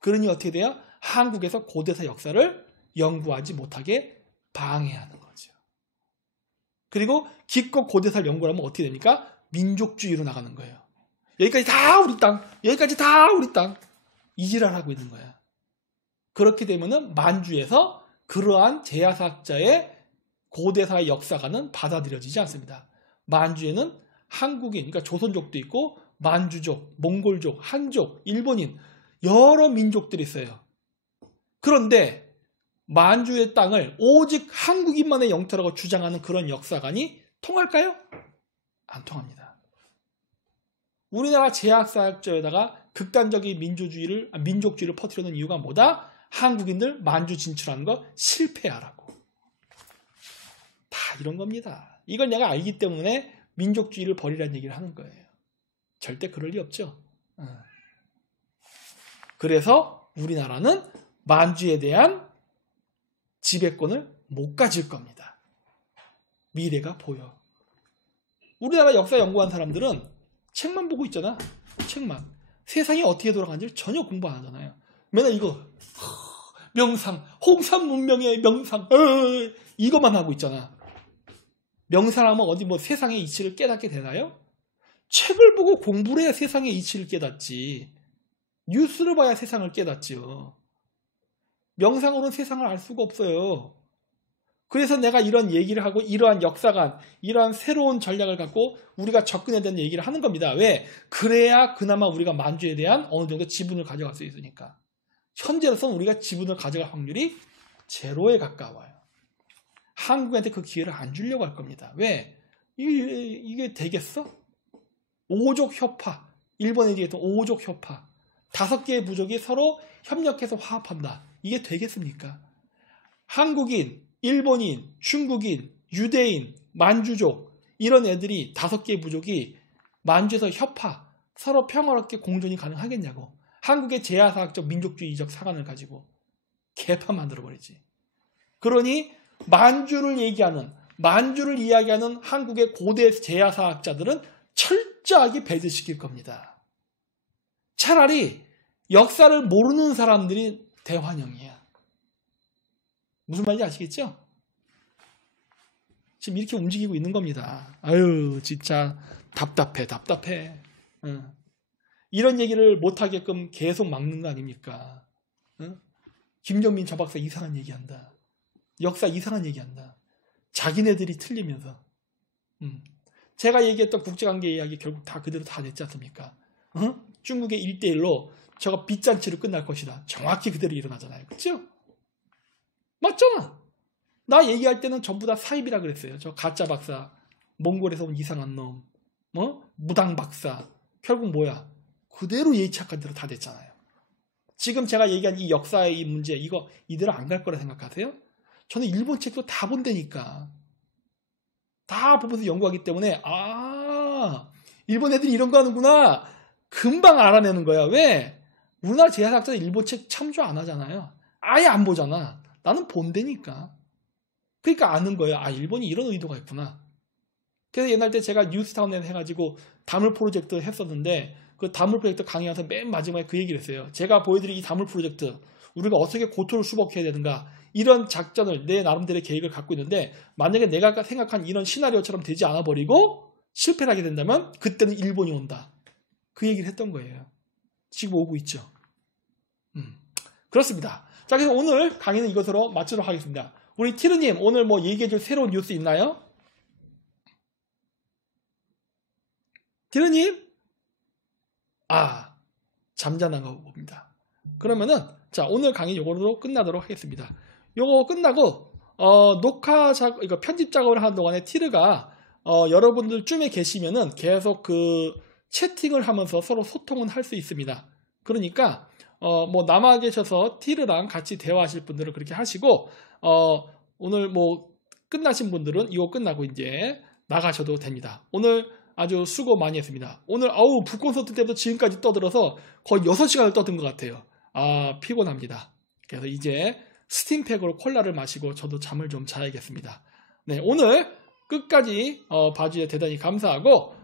그러니 어떻게 돼요? 한국에서 고대사 역사를 연구하지 못하게 방해하는 거죠. 그리고 기껏 고대사를 연구하면 어떻게 됩니까? 민족주의로 나가는 거예요. 여기까지 다 우리 땅, 여기까지 다 우리 땅. 이지랄하고 있는 거야. 그렇게 되면은 만주에서 그러한 제야사학자의 고대사의 역사가는 받아들여지지 않습니다. 만주에는 한국인, 그러니까 조선족도 있고 만주족, 몽골족, 한족, 일본인 여러 민족들이 있어요. 그런데 만주의 땅을 오직 한국인만의 영토라고 주장하는 그런 역사관이 통할까요? 안 통합니다. 우리나라 제약사학자에다가 극단적인 민족주의를 퍼뜨리는 이유가 뭐다? 한국인들 만주 진출하는 거 실패하라고. 다 이런 겁니다. 이걸 내가 알기 때문에 민족주의를 버리라는 얘기를 하는 거예요. 절대 그럴 리 없죠. 그래서 우리나라는 만주에 대한 지배권을 못 가질 겁니다. 미래가 보여. 우리나라 역사 연구한 사람들은 책만 보고 있잖아. 책만. 세상이 어떻게 돌아가는지 전혀 공부 안 하잖아요. 맨날 이거 명상, 홍산 문명의 명상 이것만 하고 있잖아. 명상하면 어디 뭐 세상의 이치를 깨닫게 되나요? 책을 보고 공부를 해야 세상의 이치를 깨닫지. 뉴스를 봐야 세상을 깨닫지요. 명상으로는 세상을 알 수가 없어요. 그래서 내가 이런 얘기를 하고 이러한 역사관, 이러한 새로운 전략을 갖고 우리가 접근해야 되는 얘기를 하는 겁니다. 왜? 그래야 그나마 우리가 만주에 대한 어느 정도 지분을 가져갈 수 있으니까. 현재로서는 우리가 지분을 가져갈 확률이 제로에 가까워요. 한국한테 그 기회를 안 주려고 할 겁니다. 왜? 이게 되겠어? 오족 협파. 일본에 얘기했던 오족 협파. 5개의 부족이 서로 협력해서 화합한다. 이게 되겠습니까? 한국인, 일본인, 중국인, 유대인, 만주족 이런 애들이 5개의 부족이 만주에서 협파, 서로 평화롭게 공존이 가능하겠냐고. 한국의 제야사학적 민족주의적 사관을 가지고 개판 만들어버리지. 그러니 만주를 이야기하는 한국의 고대 제야사학자들은 철저하게 배제시킬 겁니다. 차라리 역사를 모르는 사람들이 대환영이야. 무슨 말인지 아시겠죠? 지금 이렇게 움직이고 있는 겁니다. 아유 진짜 답답해. 이런 얘기를 못하게끔 계속 막는 거 아닙니까? 김정민 저 박사 이상한 얘기한다. 역사 이상한 얘기한다. 자기네들이 틀리면서. 제가 얘기했던 국제관계 이야기 결국 다 그대로 다 됐지 않습니까? 중국의 1대1로 저거 빚잔치로 끝날 것이다. 정확히 그대로 일어나잖아요. 그렇죠? 맞잖아. 나 얘기할 때는 전부 다 사입이라 그랬어요. 저 가짜 박사, 몽골에서 온 이상한 놈, 무당 박사. 결국 뭐야? 그대로 예측한 대로 다 됐잖아요. 지금 제가 얘기한 이 역사의 이 문제, 이거 이대로 안 갈 거라 생각하세요? 저는 일본 책도 다 본다니까. 다 보면서 연구하기 때문에 일본 애들이 이런 거 하는구나. 금방 알아내는 거야. 왜? 우리나라 제약사학자들 일본 책 참조 안 하잖아요. 아예 안 보잖아. 나는 본다니까. 그러니까 아는 거예요. 아, 일본이 이런 의도가 있구나. 그래서 옛날 때 제가 뉴스타운에서 해가지고 다물 프로젝트 했었는데 그 다물 프로젝트 강의에서 맨 마지막에 그 얘기를 했어요. 제가 보여드린 이 다물 프로젝트 우리가 어떻게 고토를 수복해야 되는가 이런 작전을 내 나름대로의 계획을 갖고 있는데 만약에 내가 생각한 이런 시나리오처럼 되지 않아 버리고 실패를 하게 된다면 그때는 일본이 온다. 그 얘기를 했던 거예요. 지금 오고 있죠. 그렇습니다. 자, 그래서 오늘 강의는 이것으로 마치도록 하겠습니다. 우리 티르님 오늘 뭐 얘기해줄 새로운 뉴스 있나요? 티르님? 아, 잠자는 거 봅니다. 그러면은 자, 오늘 강의 요거로 끝나도록 하겠습니다. 요거 끝나고 녹화 작업, 이거 편집 작업을 하는 동안에 티르가 여러분들 쯤에 계시면은 계속 그 채팅을 하면서 서로 소통은 할 수 있습니다. 그러니까 뭐 남아 계셔서 티르랑 같이 대화하실 분들은 그렇게 하시고 오늘 뭐 끝나신 분들은 이거 끝나고 이제 나가셔도 됩니다. 오늘 아주 수고 많이 했습니다. 오늘 북콘서트 때부터 지금까지 떠들어서 거의 6시간을 떠든 것 같아요. 아, 피곤합니다. 그래서 이제 스팀팩으로 콜라를 마시고 저도 잠을 좀 자야겠습니다. 네, 오늘 끝까지 봐주셔서 대단히 감사하고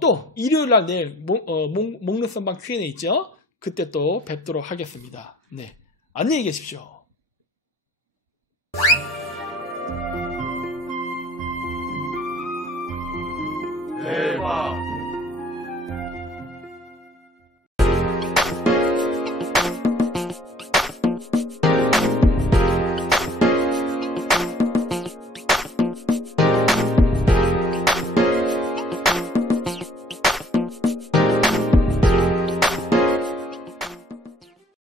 또 일요일날 내일 목록선방 Q&A 있죠? 그때 또 뵙도록 하겠습니다. 네, 안녕히 계십시오. 대박.